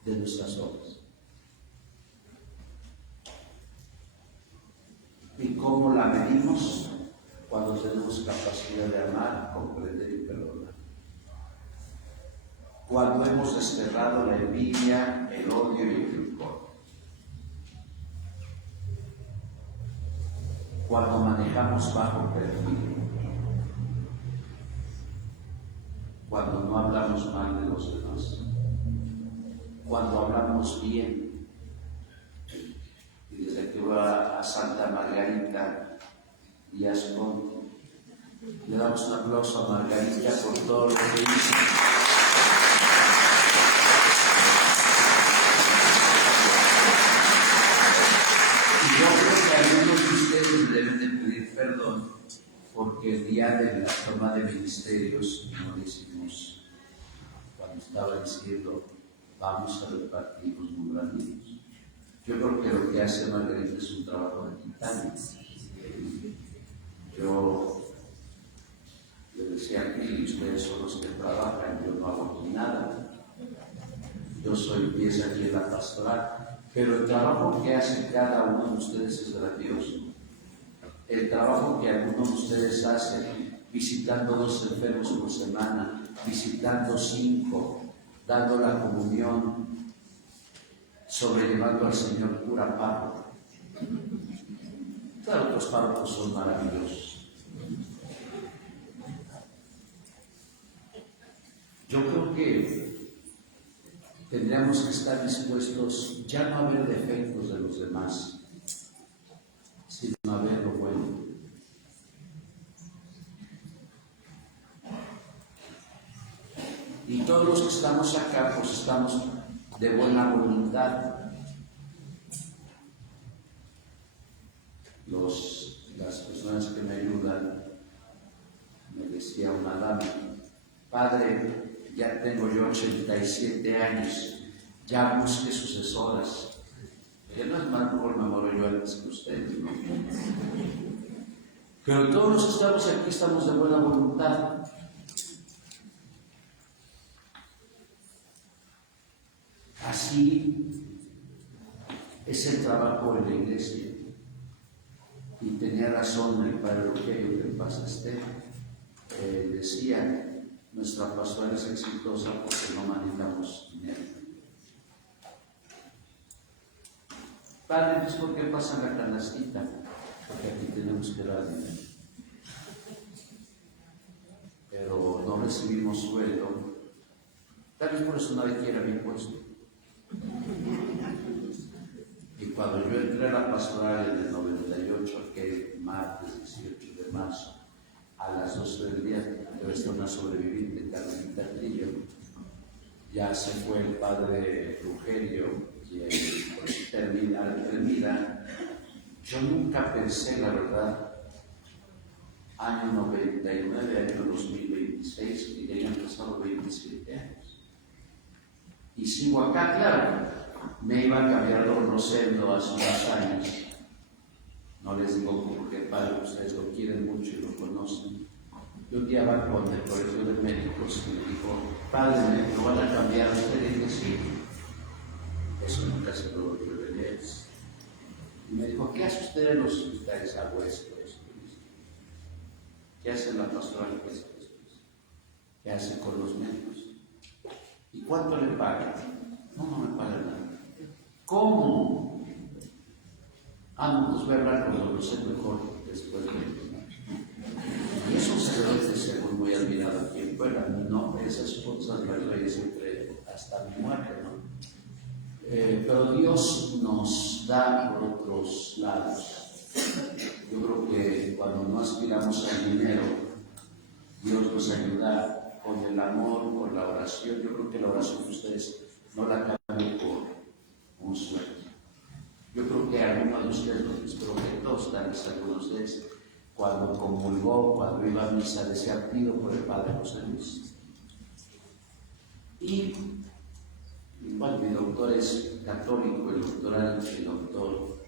de nuestras obras. salimos cuando tenemos capacidad de amar, comprender y perdonar. Cuando hemos desterrado la envidia, el odio y el rencor. Cuando manejamos bajo perfil. Cuando no hablamos mal de los demás. Cuando hablamos bien. Y desde que va a Santa Margarita y a Asconte, le damos un aplauso a Margarita por todo lo que hizo. Y yo creo que algunos de ustedes deben de pedir perdón porque el día de la toma de ministerios no decimos, cuando estaba diciendo vamos a repartir los nombramientos. Yo creo que lo que hace Margarita es un trabajo de titanio. Yo le decía que ustedes son los que trabajan, yo no hago aquí nada. Yo soy pieza aquí en la pastoral, pero el trabajo que hace cada uno de ustedes es grandioso. El trabajo que algunos de ustedes hacen, visitando 2 enfermos por semana, visitando 5, dando la comunión, sobrellevando al señor cura párroco. Claro que los párrocos son maravillosos. Yo creo que tendríamos que estar dispuestos ya no a ver defectos de los demás, sino a ver lo bueno. Y todos los que estamos acá, pues estamos de buena voluntad. Las personas que me ayudan, me decía una dama, padre, ya tengo yo 87 años, ya busque sucesoras. Que no es mal, mejor me muero yo antes que ustedes, ¿no? Pero todos los que estamos aquí estamos de buena voluntad. Así es el trabajo de la iglesia. Y tenía razón el padre Rogelio, que en paz esté, decía, nuestra pastoral es exitosa porque no manejamos dinero. Padre, entonces ¿por qué pasa la canastita? Porque aquí tenemos que dar dinero. Pero no recibimos sueldo. Tal vez por eso nadie quiera mi puesto. Y cuando yo entré a la pastoral en el 98, aquel martes 18 de marzo, a las 12 del día, yo estaba una sobreviviente, Carolina Trillo, ya se fue el padre Rogelio y el termina. Yo nunca pensé, la verdad, año 99, año 2026, que ya hayan pasado 27 años. Y sigo acá, claro, me iba a cambiar don Rosendo hace unos años. No les digo porque padre, ustedes lo quieren mucho y lo conocen. Yo un día va con el colegio de médicos y me dijo, padre, ¿me van a cambiar usted? Y dije, sí. Eso nunca se lo olvidaré. Y me dijo, ¿qué hace usted en los hospitales? Hago esto. ¿Qué hace en la pastoral? ¿Qué hace con los médicos? ¿Y cuánto le pagan? No me pagan nada. ¿Cómo? No, pues voy a hablar con los mejor después de y es un sacerdote según muy admirado aquí en Puebla. No, esas cosas las doy siempre hasta mi muerte, ¿no? Pero Dios nos da por otros lados. Yo creo que cuando no aspiramos al dinero, Dios nos ayuda con el amor, con la oración. Yo creo que la oración de ustedes no la cambien por un sueño. Yo creo que algunos de ustedes, espero que todos, tal vez algunos de ustedes, cuando comulgó, cuando iba a misa, decía, pido por el Padre José Luis. Y bueno, mi doctor es católico, el doctor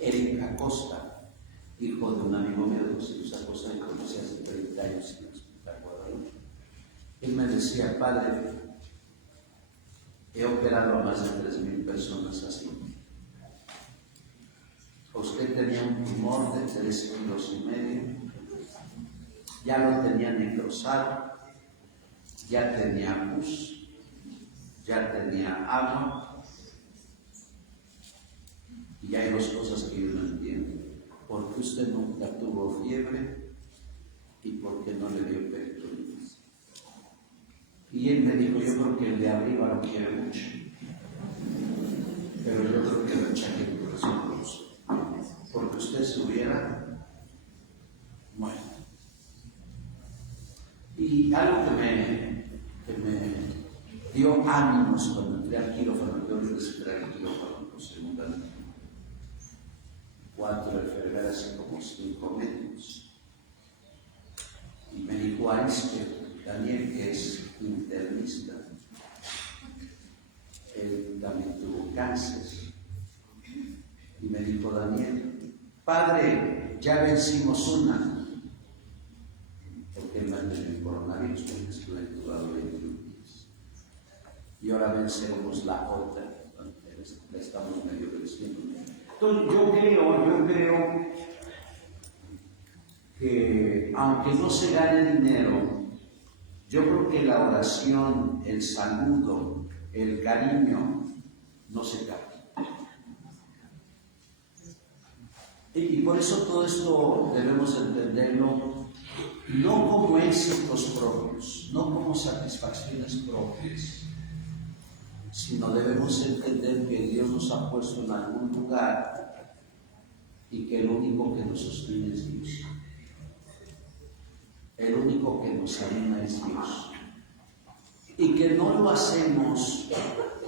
Eric Acosta, hijo de un amigo mío de José Luis Acosta, que conocí hace 30 años en el Hospital Guadalupe. Él me decía, padre, he operado a más de 3,000 personas así. Usted tenía un tumor de 3,5 kilos, ya lo tenía necrosado, ya tenía pus, ya tenía agua, y hay dos cosas que yo no entiendo. ¿Por qué usted nunca tuvo fiebre y por qué no le dio peritonitis? Y él me dijo, yo creo que el de arriba lo quiere mucho, pero yo creo que lo echaje el corazón, porque usted se hubiera muerto. Y algo que me dio ánimos cuando entré al quirófano, yo entré al quirófano por segunda vez, 4 enfermeras hace como 5 metros. Y me dijo Daniel, que es internista, él también tuvo cáncer. Y me dijo Daniel, padre, ya vencimos una, porque él mantiene el coronavirus, porque estuve entubado 21 días. Y ahora venceremos la otra, la estamos medio venciendo. Entonces yo creo que aunque no se gane dinero, yo creo que la oración, el saludo, el cariño, no se cae. Y por eso todo esto debemos entenderlo no como éxitos propios, no como satisfacciones propias, sino debemos entender que Dios nos ha puesto en algún lugar y que el único que nos sostiene es Dios. El único que nos anima es Dios. Y que no lo hacemos,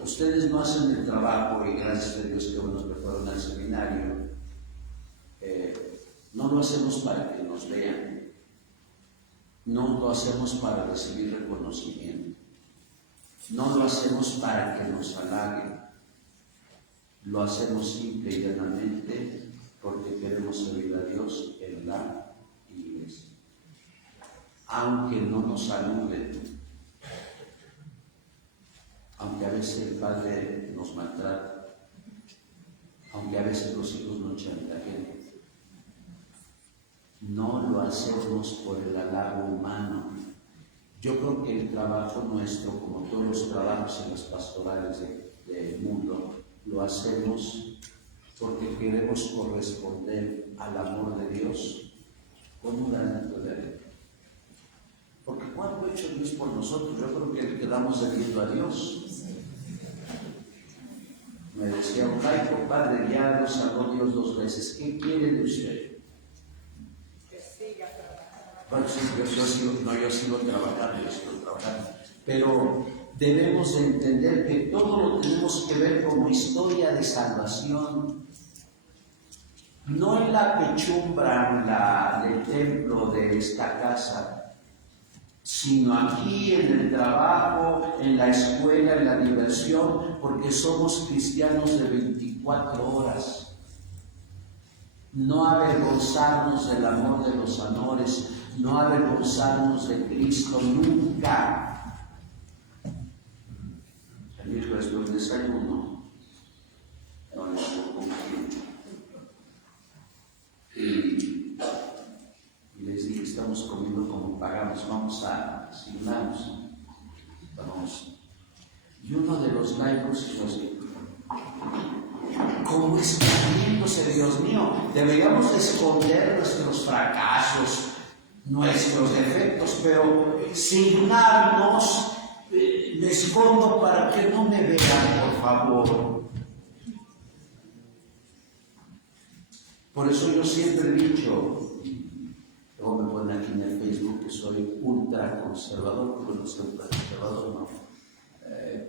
ustedes no hacen el trabajo, y gracias a Dios que bueno que fueron al seminario, no lo hacemos para que nos vean, no lo hacemos para recibir reconocimiento, no lo hacemos para que nos halaguen, lo hacemos simple y llanamente porque queremos servir a Dios en la iglesia. Aunque no nos saluden, aunque a veces el padre nos maltrata, aunque a veces los hijos nos chantajean, no lo hacemos por el halago humano. Yo creo que el trabajo nuestro, como todos los trabajos en las pastorales del mundo, lo hacemos porque queremos corresponder al amor de Dios con un granito de arena. Porque ¿cuánto ha hecho Dios por nosotros? Yo creo que le quedamos debiendo a Dios. Me decía un laico, padre, ya lo salvó Dios 2 veces. ¿Qué quiere de usted? Bueno, sí, yo sigo trabajando, pero debemos de entender que todo lo tenemos que ver como historia de salvación, no en la pechumbra del templo de esta casa, sino aquí en el trabajo, en la escuela, en la diversión, porque somos cristianos de 24 horas. No avergonzarnos del amor de los amores, no avergonzarnos de Cristo nunca. El miércoles fue un desayuno, y les dije, estamos comiendo como pagamos, vamos a asignarnos. Y uno de los laicos nos dijo, ¿cómo está riéndose, Dios mío? Deberíamos esconder nuestros fracasos, nuestros defectos, pero signarnos, me escondo para que no me vean, por favor. Por eso yo siempre he dicho, luego me ponen aquí en el Facebook que soy ultra conservador, pero no soy ultra conservador, no.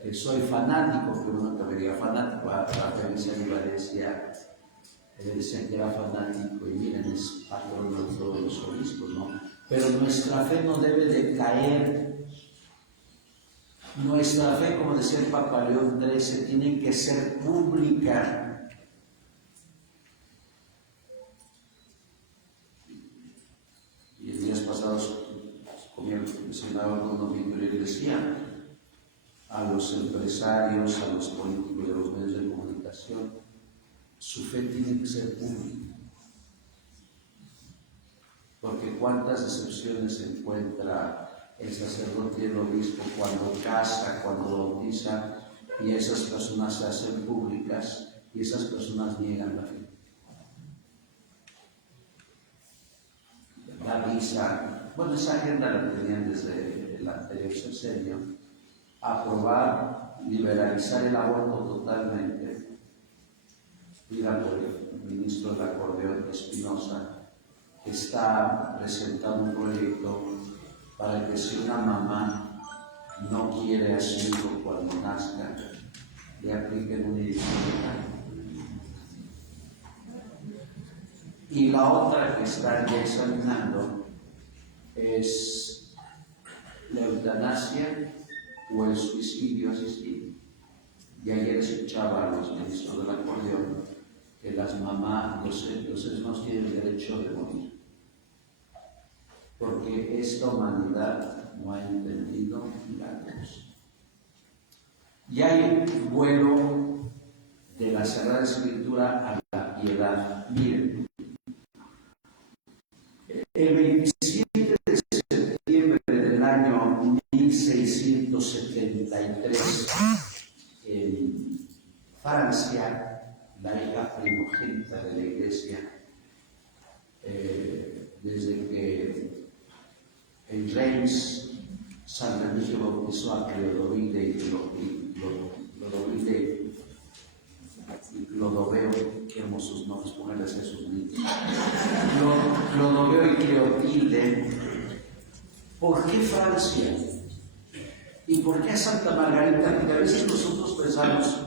Que soy fanático, pero no te vería fanático. A Felicia Valencia le decían que era fanático y miren, es patrón de todos los obispos, ¿no? Pero nuestra fe no debe de caer. Nuestra fe, como decía el Papa León XIII, tiene que ser pública. Y en días pasados mencionaba con un amigo y le decía a los empresarios, a los políticos de los medios de comunicación, su fe tiene que ser pública. Porque cuántas decepciones encuentra el sacerdote y el obispo cuando casa, cuando bautiza, y esas personas se hacen públicas y esas personas niegan la fe. La visa, bueno, esa agenda la tenían desde el anterior sexenio, aprobar, liberalizar el aborto totalmente, pida por el ministro del Acordeón Espinosa, que está presentando un proyecto para que si una mamá no quiere a su hijo cuando nazca, le apliquen un inicio legal. Y la otra que están ya examinando es la eutanasia o el suicidio asistido. Y ayer escuchaba a los ministros del Acordeón que las mamás, los hermanos tienen el derecho de morir, porque esta humanidad no ha entendido milagros. Y hay vuelo de la Sagrada Escritura a la piedad. Miren, el 27 de septiembre del año 1673, en Francia, la hija primogénita de la Iglesia, desde que en Reims San Remigio bautizó a Clodovile y Clodoveo, qué hermosos nombres ponerles a esos niños, Clodoveo y Cleotilde. ¿Por qué Francia? ¿Y por qué a Santa Margarita? Porque a veces nosotros pensamos,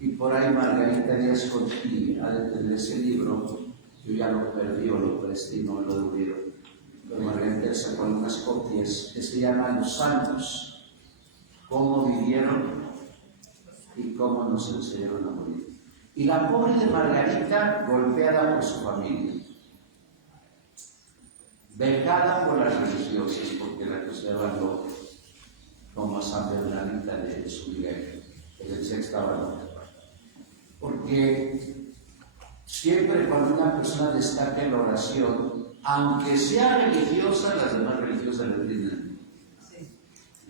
y por ahí Margarita Díaz Conti ha de tener ese libro, yo ya lo perdí o lo presté y no me lo devolvieron, pero Margarita sacó algunas copias que se llaman Los Santos, cómo vivieron y cómo nos enseñaron a morir. Y la pobre de Margarita, golpeada por su familia, vengada por las religiosas, porque la consideraban loca, como a San Bernardita de su Miguel, que decía que estaba loca. Porque siempre cuando una persona destaca en la oración, aunque sea religiosa, las demás religiosas le tienen.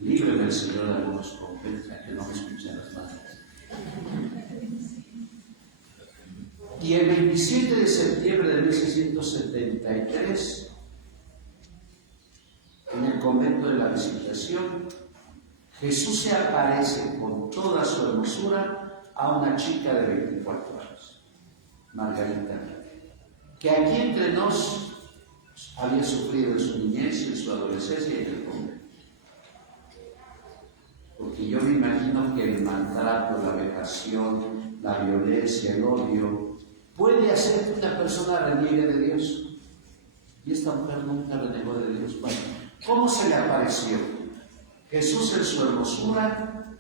Líbreme el Señor de algunos profetas, que no me escuchen las manos. Y el 27 de septiembre de 1673, en el convento de la Visitación, Jesús se aparece con toda su hermosura a una chica de 24 años, Margarita, que aquí entre nos había sufrido en su niñez, en su adolescencia y en el convento. Porque yo me imagino que el maltrato, la vejación, la violencia, el odio, puede hacer que una persona reniegue de Dios. Y esta mujer nunca renegó de Dios. Bueno, ¿cómo se le apareció? Jesús en su hermosura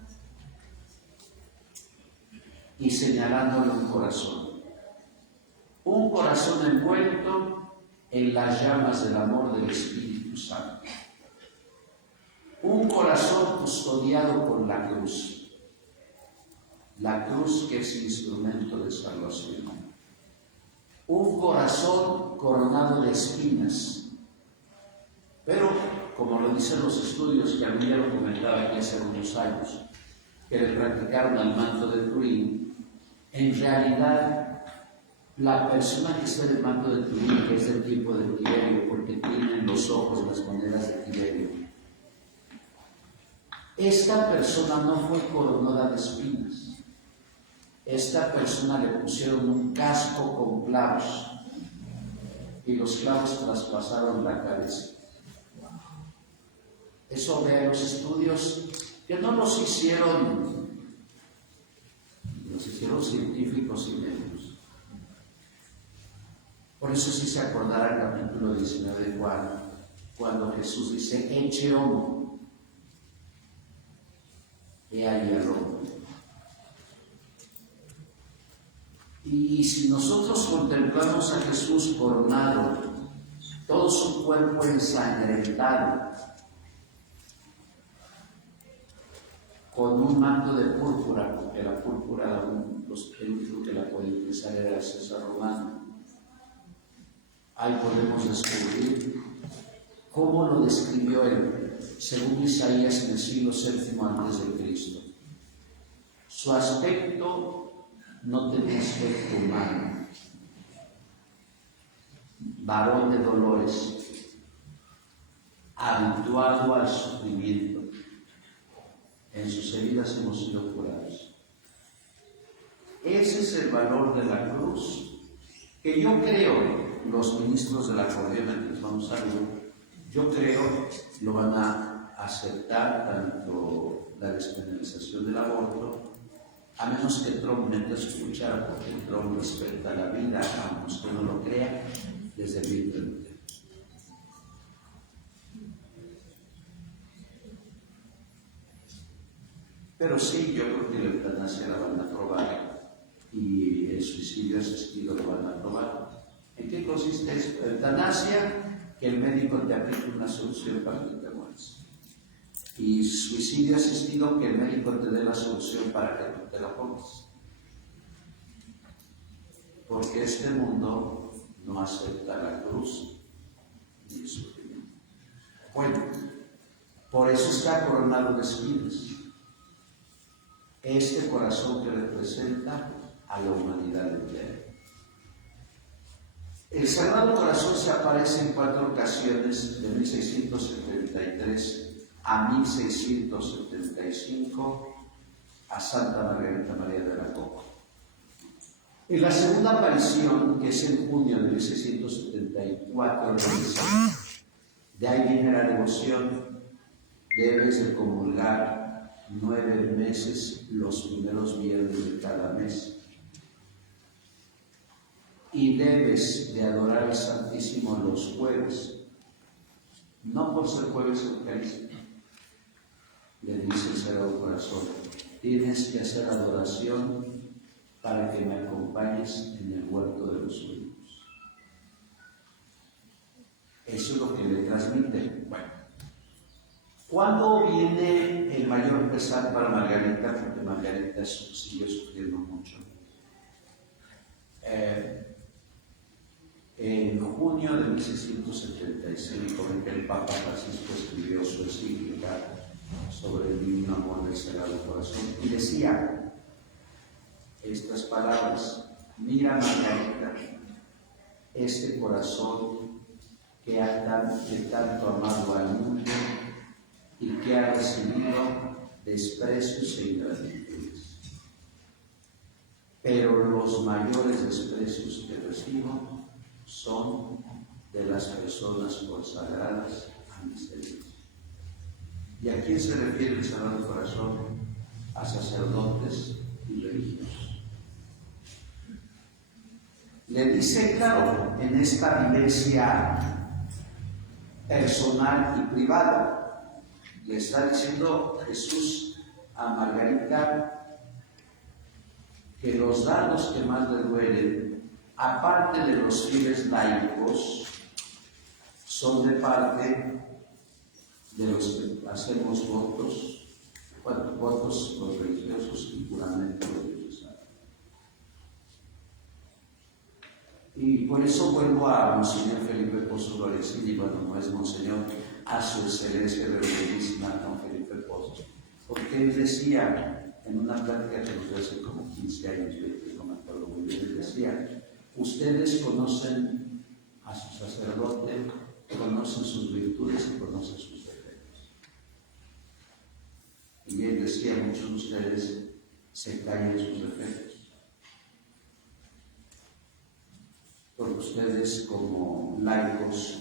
y señalándole un corazón. Un corazón envuelto en las llamas del amor del Espíritu Santo. Un corazón custodiado por la cruz. La cruz que es instrumento de salvación. Un corazón coronado de espinas. Pero, como lo dicen los estudios, que a mí ya lo comentaba aquí hace unos años, que le practicaron al manto de Turín, en realidad la persona que está en el manto de Turín, que es del tiempo de Tiberio, porque tiene en los ojos las monedas de Tiberio, esta persona no fue coronada de espinas. Esta persona le pusieron un casco con clavos y los clavos traspasaron la cabeza. Eso ve los estudios que no los hicieron científicos y médicos. Por eso sí se acordará el capítulo 19 de Juan, cuando Jesús dice, eche homo, he ahí el homo. Y si nosotros contemplamos a Jesús coronado, todo su cuerpo ensangrentado, con un manto de púrpura, porque la púrpura el único que la puede César era César romano. Ahí podemos descubrir cómo lo describió él, según Isaías en el siglo VII antes de Cristo. Su aspecto no tenía aspecto humano, varón de dolores, habituado al sufrimiento. En sus heridas hemos sido curados. Ese es el valor de la cruz, que yo creo, los ministros de la Corona, que les vamos a saludar, yo creo lo van a aceptar, tanto la despenalización del aborto, a menos que Trump meta su cuchara, porque Trump respeta la vida, aunque usted no lo crea, desde el vientre. Pero sí, yo creo que la eutanasia la van a aprobar y el suicidio asistido lo van a aprobar. ¿En qué consiste esto? Eutanasia, que el médico te aplique una solución para que te mueras. Y suicidio asistido, que el médico te dé la solución para que tú te la pongas. Porque este mundo no acepta la cruz ni el sufrimiento. Bueno, por eso está coronado de espinas. Este corazón que representa a la humanidad entera. El Sagrado Corazón se aparece en 4 ocasiones, de 1673 a 1675, a Santa Margarita María de la Copa. En la segunda aparición, que es en junio de 1674, de ahí viene la devoción: debes de comulgar 9 meses los primeros viernes de cada mes, y debes de adorar al Santísimo los jueves, no por ser jueves eucarístico. Le dice el Sagrado Corazón: tienes que hacer adoración para que me acompañes en el huerto de los olivos. Eso es lo que le transmite. Bueno, ¿cuándo viene el mayor pesar para Margarita? Porque Margarita sigue sufriendo mucho. En junio de 1675, en que el Papa Francisco escribió su encíclica sobre el divino amor del Sagrado Corazón, y decía estas palabras: mira, Margarita, este corazón que tanto amado al mundo y que ha recibido desprecios e ingratitudes. Pero los mayores desprecios que recibo son de las personas consagradas a mis heridas. ¿Y a quién se refiere el Sagrado Corazón? A sacerdotes y religiosos. Le dice claro, en esta vivencia personal y privada, le está diciendo Jesús a Margarita que los dardos que más le duelen, aparte de los fieles laicos, son de parte de los que hacemos votos, los religiosos y juramento religioso. Y por eso vuelvo a Monseñor Felipe Pozo Lorenzini, bueno, no es Monseñor, a su excelencia de Reverendísima don Felipe Pozo, porque él decía en una plática que nos dio hace como 15 años, no me acuerdo muy bien, él decía: ustedes conocen a su sacerdote, conocen sus virtudes y conocen sus defectos. Y él decía: muchos de ustedes se callan de sus defectos, porque ustedes como laicos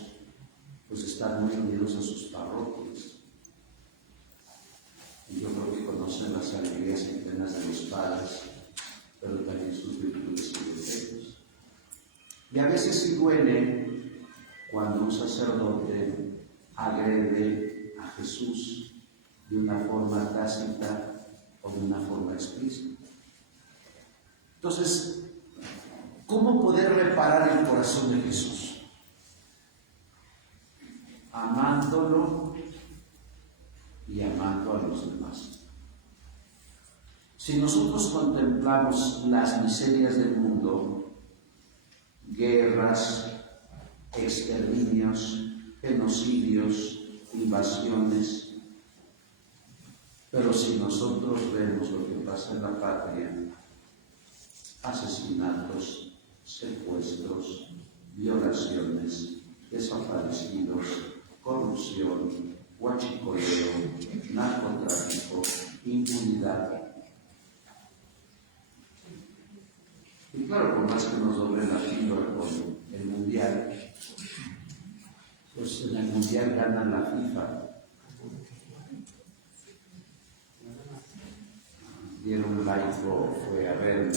pues están muy unidos a sus parroquias. Y yo creo que conocen las alegrías y penas de los padres, pero también sus virtudes y defectos. Y a veces sí duele cuando un sacerdote agrede a Jesús de una forma tácita o de una forma explícita. Entonces, ¿cómo poder reparar el corazón de Jesús? Amándolo y amando a los demás. Si nosotros contemplamos las miserias del mundo, guerras, exterminios, genocidios, invasiones, pero si nosotros vemos lo que pasa en la patria, asesinatos, secuestros, violaciones, desaparecidos, corrupción, huachicoleo, narcotráfico, impunidad. Y claro, por más que nos doblen la píldora con el Mundial, pues en el Mundial ganan la FIFA. Dieron un laico, fue a verme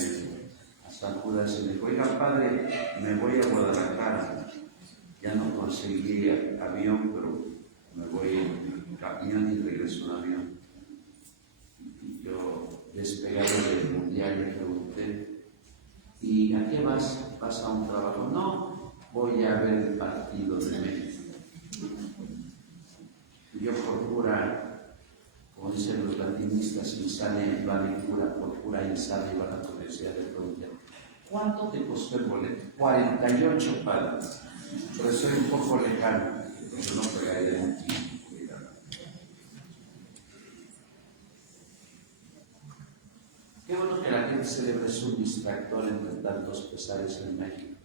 a San Judas y me dijo: oiga, padre, me voy a Guadalajara. Ya no conseguí avión, pero me voy en camión y regreso en avión. Y yo, despegado del Mundial, le pregunté: ¿y a qué vas? ¿Vas a un trabajo? No, voy a ver el partido de México. Y yo por pura, como dicen los latinistas, insane, vale cura, por pura insane, iba a la universidad de preguntar: ¿cuánto te costó el boleto? 48, padre. Pero soy un poco lejano, porque no pegaría un tiempo. Qué bueno que la gente celebre su distractor entre tantos pesares en México.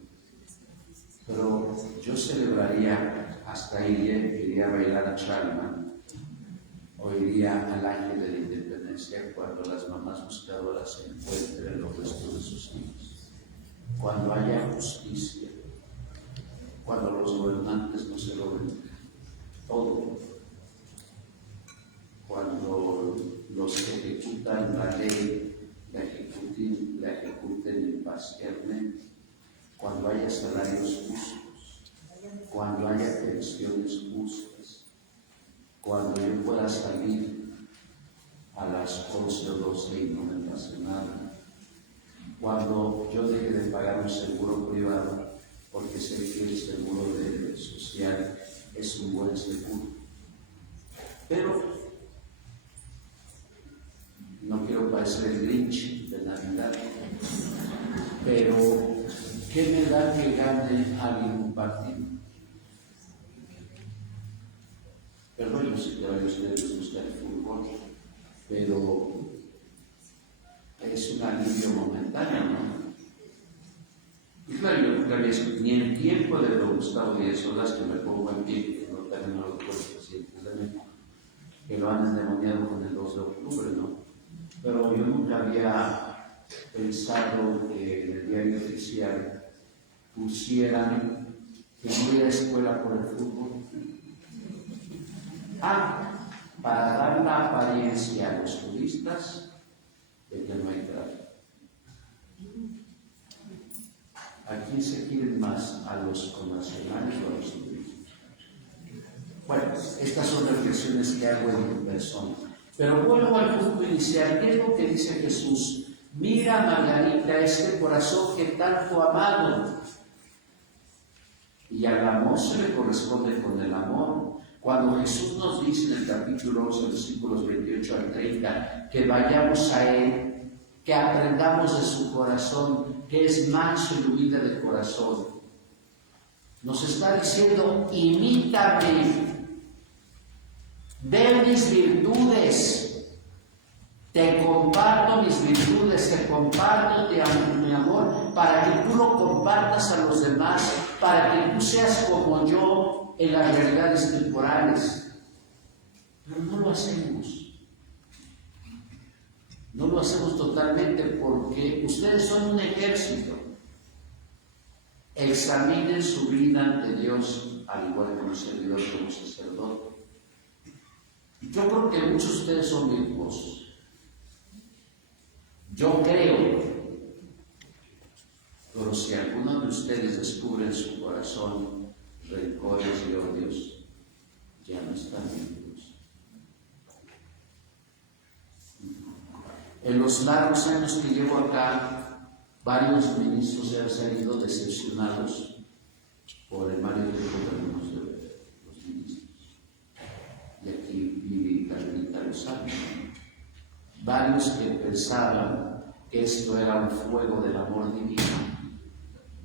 Pero yo celebraría, hasta iría a bailar a Chalma, o iría al Ángel de la Independencia cuando las mamás buscadoras encuentren los restos de sus hijos. Cuando haya justicia, cuando los gobernantes no se roben todo, cuando los que ejecutan la ley la ejecuten imparcialmente, cuando haya salarios justos, cuando haya pensiones justas, cuando yo pueda salir a las 11 o 12 y no me pase nada, cuando yo deje de pagar un seguro privado, porque sé que el seguro social es un buen seguro. Pero no quiero parecer el Grinch de Navidad, pero ¿qué me da que gane alguien un partido? Perdón, yo sé que a varios de ustedes les gusta el fútbol, pero es un alivio momentáneo, ¿no? Y claro, yo nunca había escuchado, ni en tiempo de don Gustavo Díaz Ordaz, que me pongo en pie, que no también no lo puedo presidentes de México, que lo han endemoniado con el 2 de octubre, ¿no? Pero yo nunca había pensado que en el diario oficial pusieran que no hubiera escuela por el fútbol. Para dar la apariencia a los turistas de que no hay tráfico. ¿A quién se quieren más? ¿A los connacionales o a los turistas? Bueno, estas son reflexiones que hago en mi persona. Pero vuelvo al punto inicial. ¿Qué es lo que dice Jesús? Mira, Margarita, este corazón que tanto ha amado. Y al amor se le corresponde con el amor. Cuando Jesús nos dice en el capítulo 11, versículos 28 al 30, que vayamos a Él, que aprendamos de su corazón, que es manso y humilde de corazón, nos está diciendo: imítame. Ve mis virtudes, te comparto mis virtudes, te comparto mi amor, para que tú lo compartas a los demás, para que tú seas como yo en las realidades temporales. Pero no lo hacemos. No lo hacemos totalmente porque ustedes son un ejército. Examinen su vida ante Dios, al igual que un servidor como sacerdote. Yo creo que muchos de ustedes son virtuosos. Yo creo. Pero si alguno de ustedes descubre en su corazón rencores y odios, ya no están vivos. En los largos años que llevo acá, varios ministros se han salido decepcionados por el mal ejemplo que algunos de los ministros. Y aquí vive Carmelita Lozano. varios que pensaban que esto era un fuego del amor divino,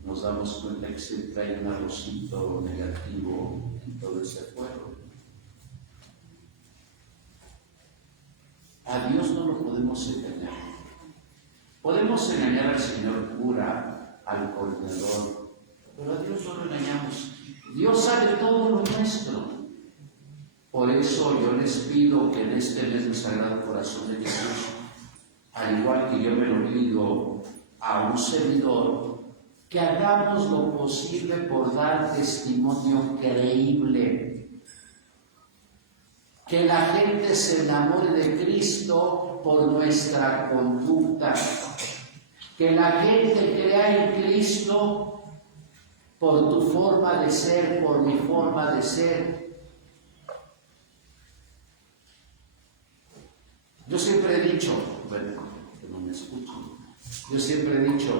nos damos cuenta que siempre hay un arrocito negativo en todo ese fuego. A Dios no lo podemos engañar. Podemos engañar al señor cura, al corredor, pero a Dios no lo engañamos. Dios sabe todo lo nuestro. Por eso yo les pido que en este mes del Sagrado Corazón de Jesús, al igual que yo me lo pido a un servidor, que hagamos lo posible por dar testimonio creíble. Que la gente se enamore de Cristo por nuestra conducta. Que la gente crea en Cristo por tu forma de ser, por mi forma de ser. Yo siempre he dicho, bueno, que no me escuchan, yo siempre he dicho,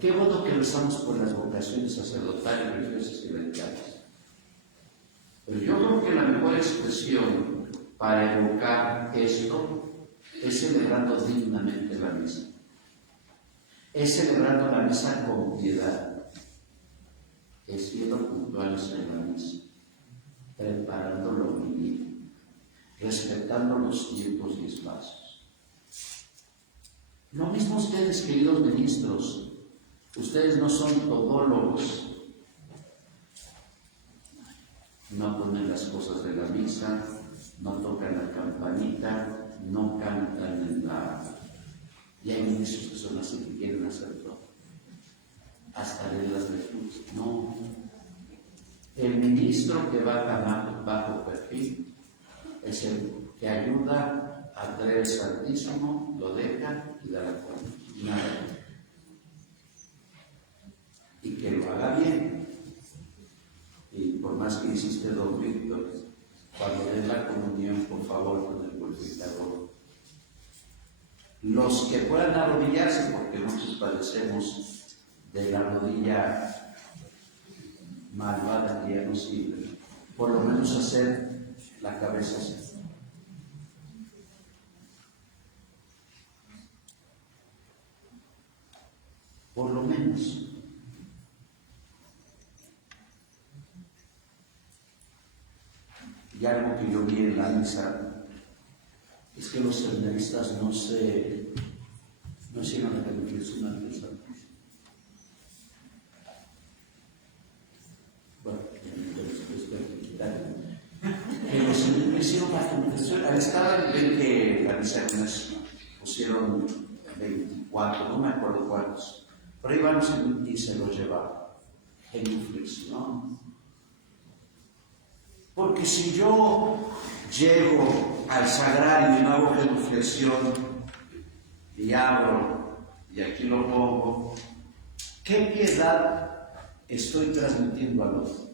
qué bueno que rezamos por las vocaciones sacerdotales, religiosas y laicales. Pero yo creo que la mejor expresión para evocar esto es celebrando dignamente la misa. Es celebrando la misa con piedad. Es siendo puntuales en la misa, preparándolo bien, respetando los tiempos y espacios. Lo mismo ustedes, queridos ministros, ustedes no son todólogos, no ponen las cosas de la misa, no tocan la campanita, no cantan en la... Y hay ministros que son así, que quieren hacer todo, hasta leer las lecturas. No, el ministro que va bajo perfil es el que ayuda a traer el Santísimo, lo deja y da la cuenta. Nada. Y que lo haga bien. Y por más que insiste don Víctor, cuando den la comunión, por favor, con el purificador. Los que puedan arrodillarse, porque muchos padecemos de la rodilla malvada que ya no sirve, por lo menos hacer la cabeza así. Por lo menos. Y algo que yo vi en la misa es que los seminaristas no hicieron la confesión ante el Santísimo. Bueno, que los seminaristas hicieron la confesión. Al estar ven que la misa pusieron 24, no me acuerdo cuántos. Pero ahí vamos y se lo llevaron. Genuflexión. Porque si yo llego al sagrario y no hago genuflexión y abro y aquí lo pongo, ¿qué piedad estoy transmitiendo al otro?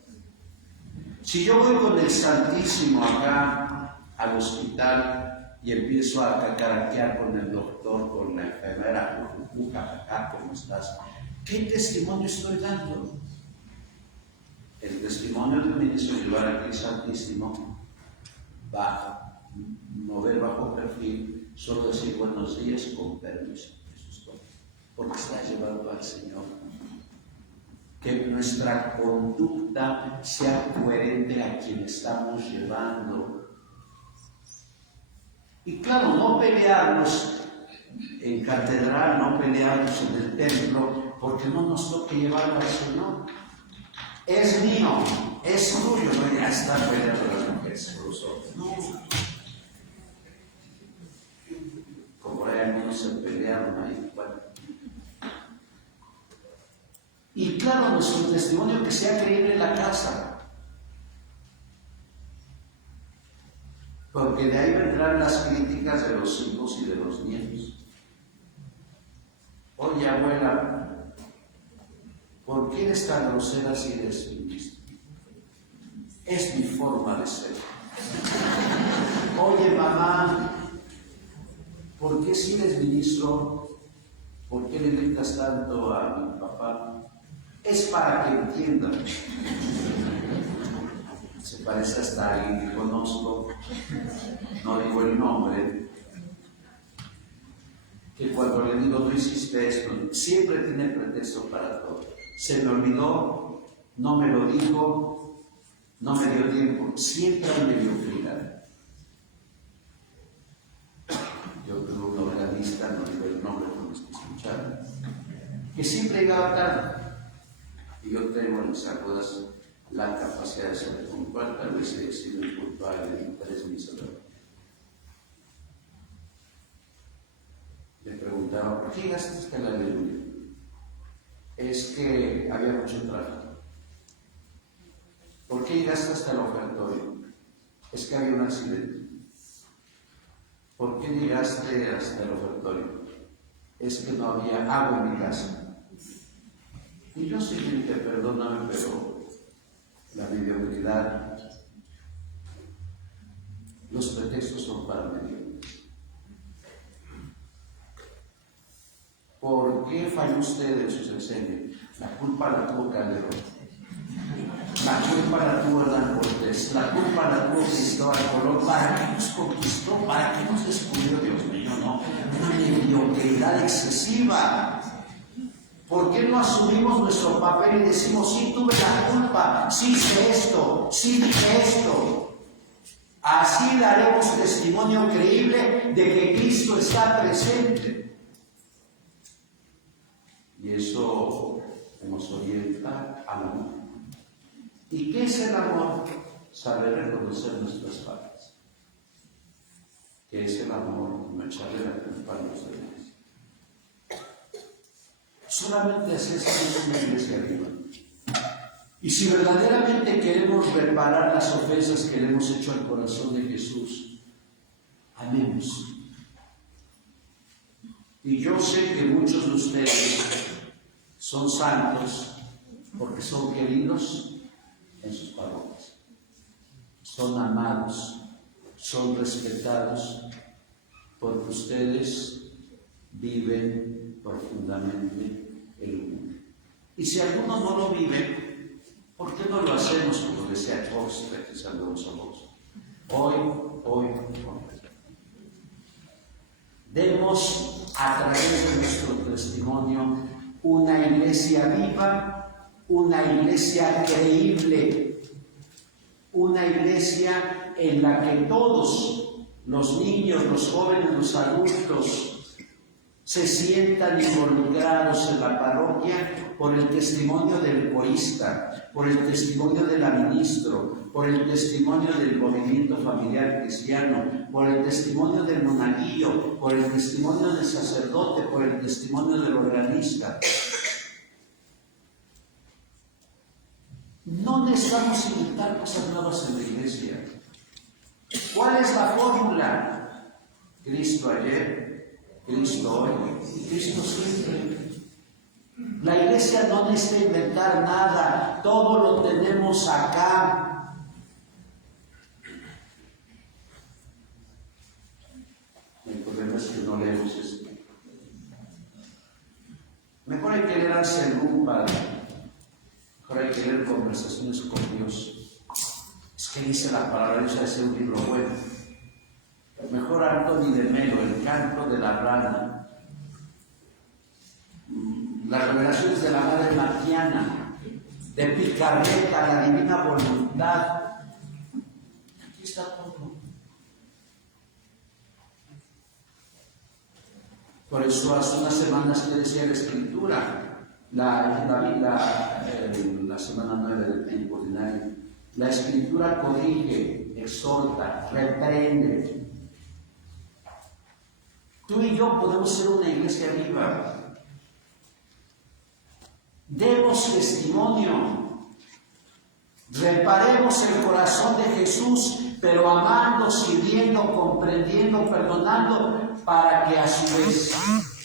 Si yo voy con el Santísimo acá al hospital y empiezo a cacaraquear con el doctor, con la enfermera, ¿cómo estás? ¿Qué testimonio estoy dando? El testimonio del ministro llevar al Santísimo va mover bajo perfil, solo decir buenos días con permiso. Eso es todo. Porque está llevando al Señor. Que nuestra conducta sea coherente a quien estamos llevando. Y claro, no pelearnos en catedral, no pelearnos en el templo, porque no nos toque llevarlo al Señor. Es mío, es tuyo, no ya está peleando las mujeres por los otros. No. Como hay algunos se pelearon ahí, bueno. Y claro, nuestro testimonio que sea creíble en la casa. Porque de ahí vendrán las críticas de los hijos y de los nietos. Oye, abuela, ¿por qué eres tan grosera si eres ministro? Es mi forma de ser. Oye, mamá, ¿por qué si eres ministro? ¿Por qué le gritas tanto a mi papá? Es para que entiendan. Se parece hasta a alguien que conozco, no digo el nombre, que cuando le digo no hiciste esto, siempre tiene pretexto para todo. Se me olvidó, no me lo dijo, no me dio tiempo, siempre hay mediocridad. Yo tengo un organista, no digo el nombre con los que escucharon, que siempre llegaba tarde. Y yo tengo en mis acuerdos la capacidad de ser puntual, tal vez he sido puntual en 3 misas. Le preguntaba, ¿por qué llegaste hasta la aleluya? Es que había mucho tráfico. ¿Por qué llegaste hasta el ofertorio? Es que había un accidente. ¿Por qué llegaste hasta el ofertorio? Es que no había agua en mi casa. Y yo sí le dije, perdóname, pero la mediocridad, los pretextos son para mediocres. ¿Por qué falló usted en sus exenios? La culpa la tuvo Calderón, la culpa la tuvo Hernán Cortés, la culpa la tuvo Cristóbal Colón. ¿Para qué nos conquistó? ¿Para qué nos descubrió? Dios mío, no, una mediocridad excesiva. ¿Por qué no asumimos nuestro papel y decimos, sí tuve la culpa, sí hice esto, sí dije esto? Así daremos testimonio creíble de que Cristo está presente. Y eso nos orienta al amor. ¿Y qué es el amor? Saber reconocer nuestras faltas. ¿Qué es el amor? No echarle la culpa a los demás. Solamente así es una iglesia viva. Y si verdaderamente queremos reparar las ofensas que le hemos hecho al corazón de Jesús, amemos. Y yo sé que muchos de ustedes son santos porque son queridos en sus parroquias, son amados, son respetados porque ustedes viven profundamente el mundo. Y si algunos no lo viven, ¿por qué no lo hacemos como decía Fox, regresando a Fox? Hoy. Demos a través de nuestro testimonio una iglesia viva, una iglesia creíble, una iglesia en la que todos, los niños, los jóvenes, los adultos, se sientan involucrados en la parroquia por el testimonio del corista, por el testimonio del ministro, por el testimonio del movimiento familiar cristiano, por el testimonio del monaguillo, por el testimonio del sacerdote, por el testimonio del organista. No necesitamos inventar cosas nuevas en la iglesia. ¿Cuál es la fórmula? Cristo ayer, Cristo hoy y Cristo siempre. La iglesia no necesita inventar nada, todo lo tenemos acá. El problema es que no leemos esto. Mejor hay que leer al Sermón, Padre. Mejor hay que leer Conversaciones con Dios. Es que dice la palabra de Dios, es un libro bueno. Mejor Antonio de Melo, El canto de la rana. Las revelaciones de la Madre Martiana, de Picarreta, la Divina Voluntad. Aquí está todo. Por eso hace unas semanas que decía la Escritura, la semana 9 del tiempo ordinario, la Escritura corrige, exhorta, reprende. Tú y yo podemos ser una iglesia viva. Demos testimonio, reparemos el corazón de Jesús, pero amando, sirviendo, comprendiendo, perdonando, para que a su vez,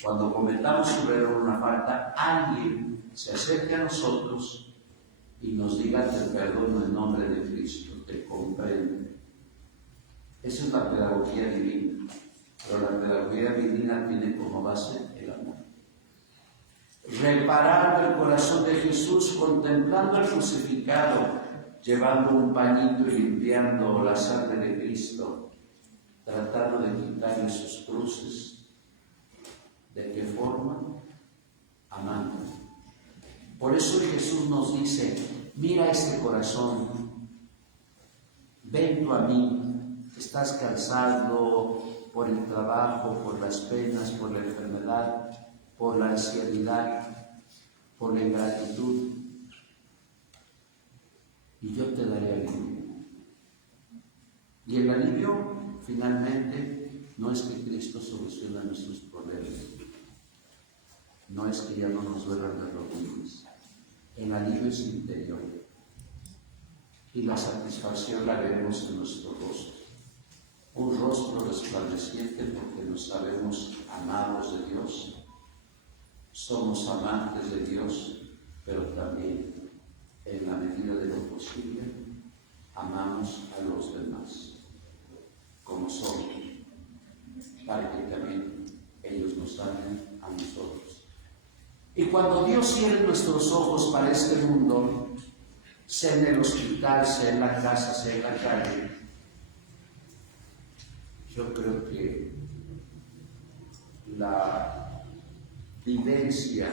cuando cometamos un error, una falta, alguien se acerque a nosotros y nos diga: te perdono en nombre de Cristo, te comprendo. Esa es la pedagogía divina, pero la pedagogía divina tiene como base el amor. Reparando el corazón de Jesús, contemplando al crucificado, llevando un pañito y limpiando la sangre de Cristo, tratando de quitarle sus cruces. ¿De qué forma? Amando. Por eso Jesús nos dice, mira este corazón, ven tú a mí, estás cansado por el trabajo, por las penas, por la enfermedad, por la ansiedad, por la ingratitud, y yo te daré alivio. Y el alivio, finalmente, no es que Cristo solucione nuestros problemas, no es que ya no nos duelan las rodillas. El alivio es interior, y la satisfacción la veremos en nuestro rostro. Un rostro resplandeciente porque nos sabemos amados de Dios, somos amantes de Dios, pero también, en la medida de lo posible, amamos a los demás como somos, para que también ellos nos amen a nosotros. Y cuando Dios cierre nuestros ojos para este mundo, sea en el hospital, sea en la casa, sea en la calle, yo creo que la vivencia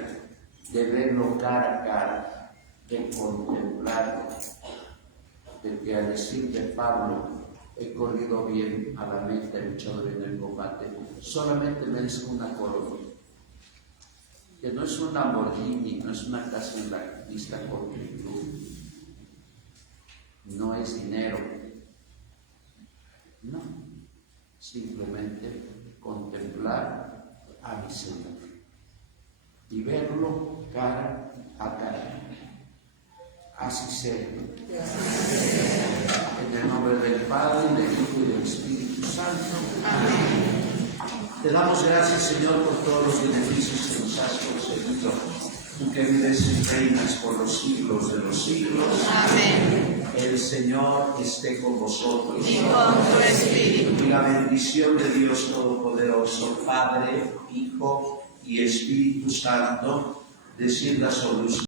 de verlo cara a cara, de contemplarlo, de que al decir de Pablo, he corrido bien a la meta, he luchado bien el combate, solamente merece una corona, que no es un Lamborghini, no es una casa en la vista con club, no es dinero, no, simplemente contemplar a mi Señor y verlo cara a cara. Así sea. En el nombre del Padre, del Hijo y del Espíritu Santo. Amén. Te damos gracias, Señor, por todos los beneficios que nos has concedido. Tú que vives y reinas por los siglos de los siglos. Amén. El Señor esté con vosotros. Y con tu espíritu. Y la bendición de Dios Todopoderoso, Padre, Hijo y Espíritu Santo, descienda sobre ustedes.